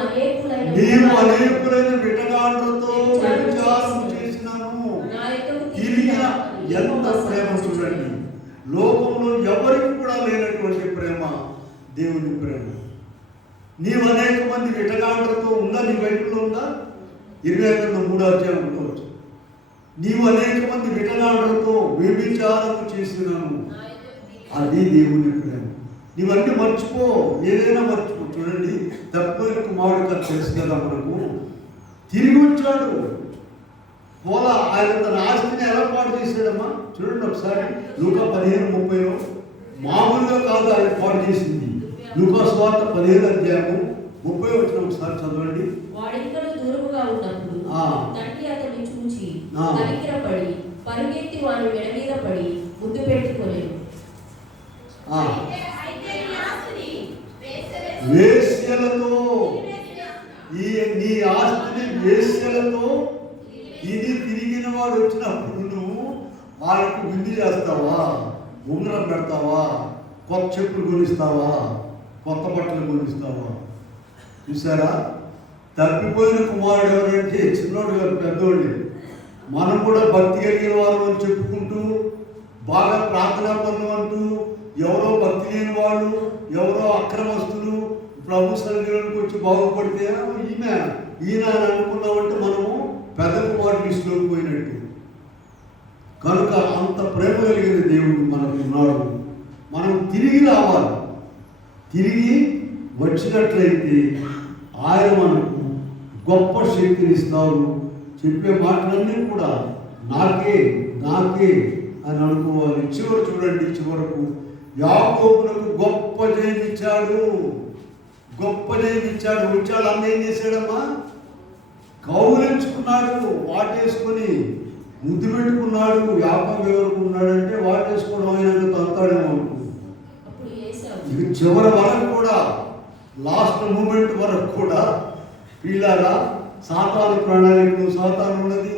అనేకులైన విటగాండ్రతో వ్యభిచారం చేసినాను. తిరిగిన ఎంత ప్రేమ చూడండి. లోకంలో ఎవరికి కూడా లేనటువంటి ప్రేమ దేవుని ప్రేమ. నీవు అనేక మంది విటగాండ్రతో ఉందా? నీ బయటలో ఉందా? 23వ అధ్యాయం ఉండవచ్చు. నీవు అనేక మంది విటగాండ్రతో వ్యభిచారం చేసినాను. అది దేవుని ప్రేమ. నీవన్నీ మర్చిపో, ఏదైనా మర్చిపో. చూడండి, తప్పైన కుమారుడు తెలుసు కదా మనకు. తిరిగి వచ్చాడు. పోలా ఆయన తన ఆస్తిని ఎలా పాటు చేశాడమ్మా? చూడండి ఒకసారి లూకా 15:30 మామూలుగా కాదు ఆయన పాడు చేసింది. లూకా సువార్త 15:30 ఒకసారి చదవండి. వాడింకలు దూరముగా ఉన్నప్పుడు తండ్రి అతన్ని చూచి కనికరపడి పరుగెత్తి వాని మెడ మీద పడి ముద్దు పెట్టుకోలేదు. వేశ్యలతో నీ ఆస్తిని వేశ్యలతో ఇది తిరిగిన వాడు వచ్చినప్పుడు నువ్వు వాళ్ళకు విందు చేస్తావా, ఉంగరం పెడతావా, కొత్త చెప్పులు కొనిస్తావా, కొత్త బట్టలు కొనిస్తావా? చూసారా? తప్పిపోయిన కుమారుడు ఎవరంటే చిన్నోడు గారు, పెద్దోళ్ళు. మనం కూడా భక్తి కలిగిన వారు అని చెప్పుకుంటూ బాగా ప్రార్థనా పనులు అంటూ ఎవరో భక్తి లేని వాళ్ళు, ఎవరో అక్రమస్తులు ప్రభు సన్నిధిలోకి వచ్చి బాగుపడితే ఈయన అని అనుకున్నామంటే మనము పెద్ద కుమారుడు లిస్టులోకి పోయినట్టు. కనుక అంత ప్రేమ కలిగిన దేవుడు మనకు ఉన్నాడు. మనం తిరిగి రావాలి. తిరిగి వచ్చినట్లయితే ఆయన మనకు గొప్ప శక్తిని ఇస్తారు. చెప్పే మాటలన్నీ కూడా నాకే నాకే అని అనుకోవాలి. చివరి చూడండి, చివరకు యాకోబునకు గొప్ప జయమిచ్చాడు. గొప్ప జయమిచ్చాడు. వచ్చాడు అన్న ఏం చేశాడమ్మా? కౌలించుకున్నాడు, వాటేసుకొని ముద్దు పెట్టుకున్నాడు. యాకోబు ఎవరికి ఉన్నాడంటే వాటేసుకోవడం అయినాక తంతాడేమో. ఇది చివరి వరకు కూడా, లాస్ట్ మూమెంట్ వరకు కూడా పిల్లారా, సాతాను ప్రణాళికలు సాతాను ఉన్నది,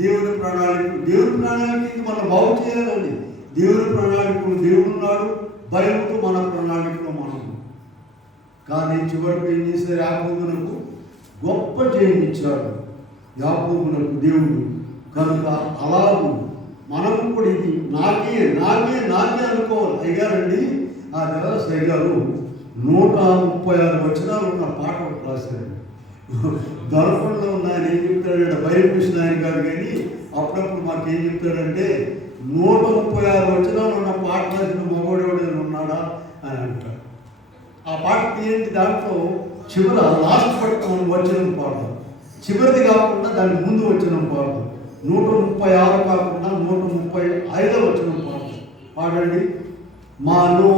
దేవుని ప్రణాళికలు దేవుని ప్రణాళిక మనం బాగు చేయాలండి. దేవుని ప్రణాళికలు దేవుడు ఉన్నాడు, భయంతో మన ప్రణాళికలు మనం. కానీ చివరికి ఏం చేశారు? యాకోబునకు గొప్ప జయమిచ్చాడు. యాకోబునకు దేవుడు. కనుక అలాగూ మనము కూడా ఇది నాకే నాకే నాకే అనుకోవాలి. అయ్యారండి ఆ దేవసాయి గారు 136 వచనాలు ఉన్న పాట ఒకటి రాశారు. దొరకంలో ఉన్న ఆయన ఏం చెప్తాడంటే, భయకృష్ణ ఆయన కాదు కానీ అప్పుడప్పుడు మాకేం చెప్తాడంటే 136 వచనాలు ఉన్న పాట రాసిన మగోడేవాడు ఉన్నాడా అని అంటాడు. ఆ పాట తీయండి. దాంట్లో చివర లాస్ట్ పట్టుకుని వచనం పాడతాం. చివరిది కాకుండా దాని ముందు వచనం పాడతాం. 136 కాకుండా 135 వచనం పాడతాం. పాడండి. మనో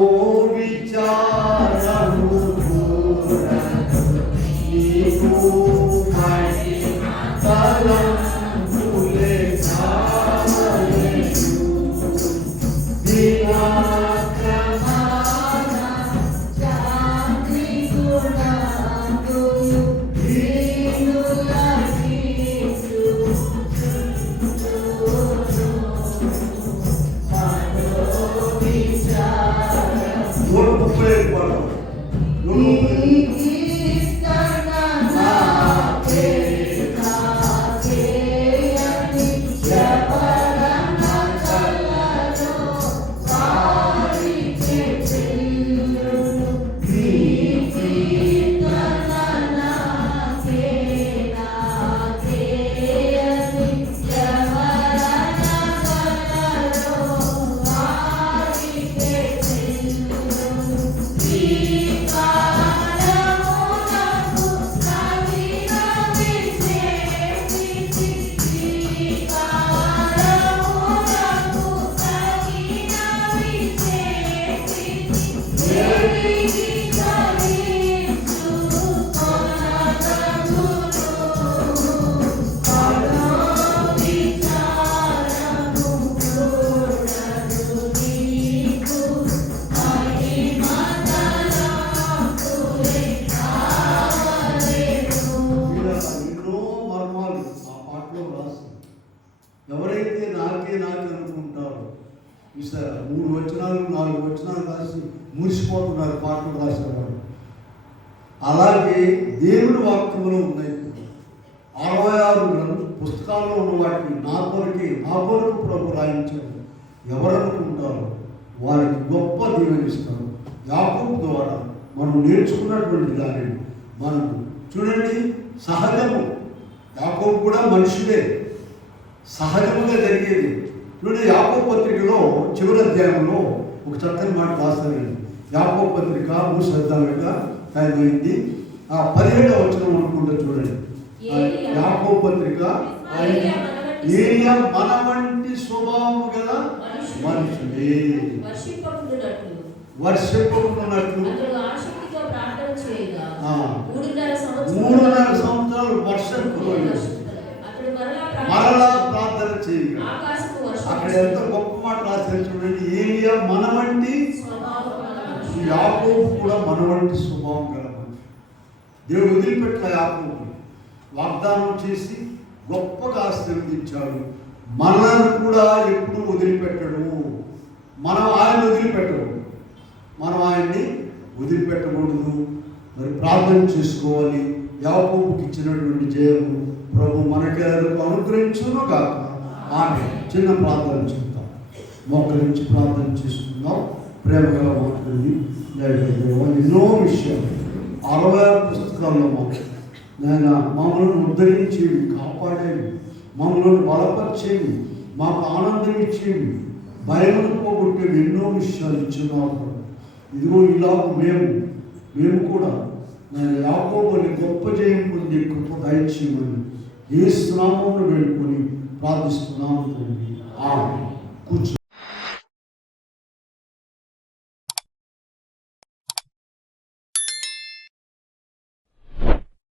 విచారము ఎవరైతే నాకే నాకే అనుకుంటారో చూసారా, 3 వచనాలు 4 వచనాలు రాసి మురిసిపోతున్నారు పాటలు రాసేవాడు. అలాగే దేవుని వాక్యంలో ఉన్నాయి 66 పుస్తకాల్లో ఉన్న వాటిని నా కొరకు ప్రభు రాయించాడు. ఎవరనుకుంటారో వారికి గొప్ప దీవెనిస్తారు. యాకోబు ద్వారా మనం నేర్చుకున్నటువంటి దానిని మనం చూడండి. సహజము, యాకోబు కూడా మనుషుడే, సహజముగా జరిగేది. చూడండి, యాకోబు పత్రికలో చివరి అధ్యాయంలో ఒక చక్కని మాట రాస్తానండి. యాకోబు పత్రిక 3 అధ్యాయంగా టైం అయింది. 17వ వచనం అనుకుంటా చూడండి. యాకోబు పత్రిక ఏలియా మన వంటి స్వభావము గల మనుషుడే. వర్షింపకున్నట్లు అతడు ఆసక్తితో ప్రార్థన చేయగా ఆ, 3.5 సంవత్సరాలు వర్షం కురవలేదు. అతడు మరలా ప్రార్థన చేయగా ఆకాశపు అక్కడ వర్షం ఎంత గొప్ప మాట రాశారు చూడండి. ఏలియా మన వంటి, స్వభావం గల మనిషి. యాకోబు కూడా మన వంటి స్వభావం గల మనిషి. దేవుడు వదిలిపెట్ల యాకోబు వాగ్దానం చేసి గొప్పగా ఆశీర్వదించాడు. మనల్ని కూడా ఎప్పుడు వదిలిపెట్టడు. మనం ఆయన వదిలిపెట్టడు, మనం ఆయన్ని వదిలిపెట్టకూడదు. మరి ప్రార్థన చేసుకోవాలి. యాకోబుకి ఇచ్చినటువంటి జయము ప్రభు మనకెవరికి అనుగ్రహించును కాక. ఆమె చిన్న ప్రార్థన చేద్దాం. మోకరించి ప్రార్థన చేసుకుందాం. ప్రేమ గల మాట్లాడి ఎన్నో విషయాలు 66 పుస్తకాల్లో నేను మమ్మల్ని ఉద్ధరించేవి, కాపాడేవి, మమ్మల్ని బలపరిచేవి, మాకు ఆనందం ఇచ్చేవి, భయమును పోగొట్టేవి ఎన్నో విషయాలు ఇచ్చినారు. ఇదిగో ఇలా మేము కూడా నేను యాకోబుని గొప్ప జయం పొంది కృప దయచేయమని యేసు నామమున వేడుకొని ప్రార్థిస్తున్నాము తండ్రి. ఆమేన్. కూర్చో.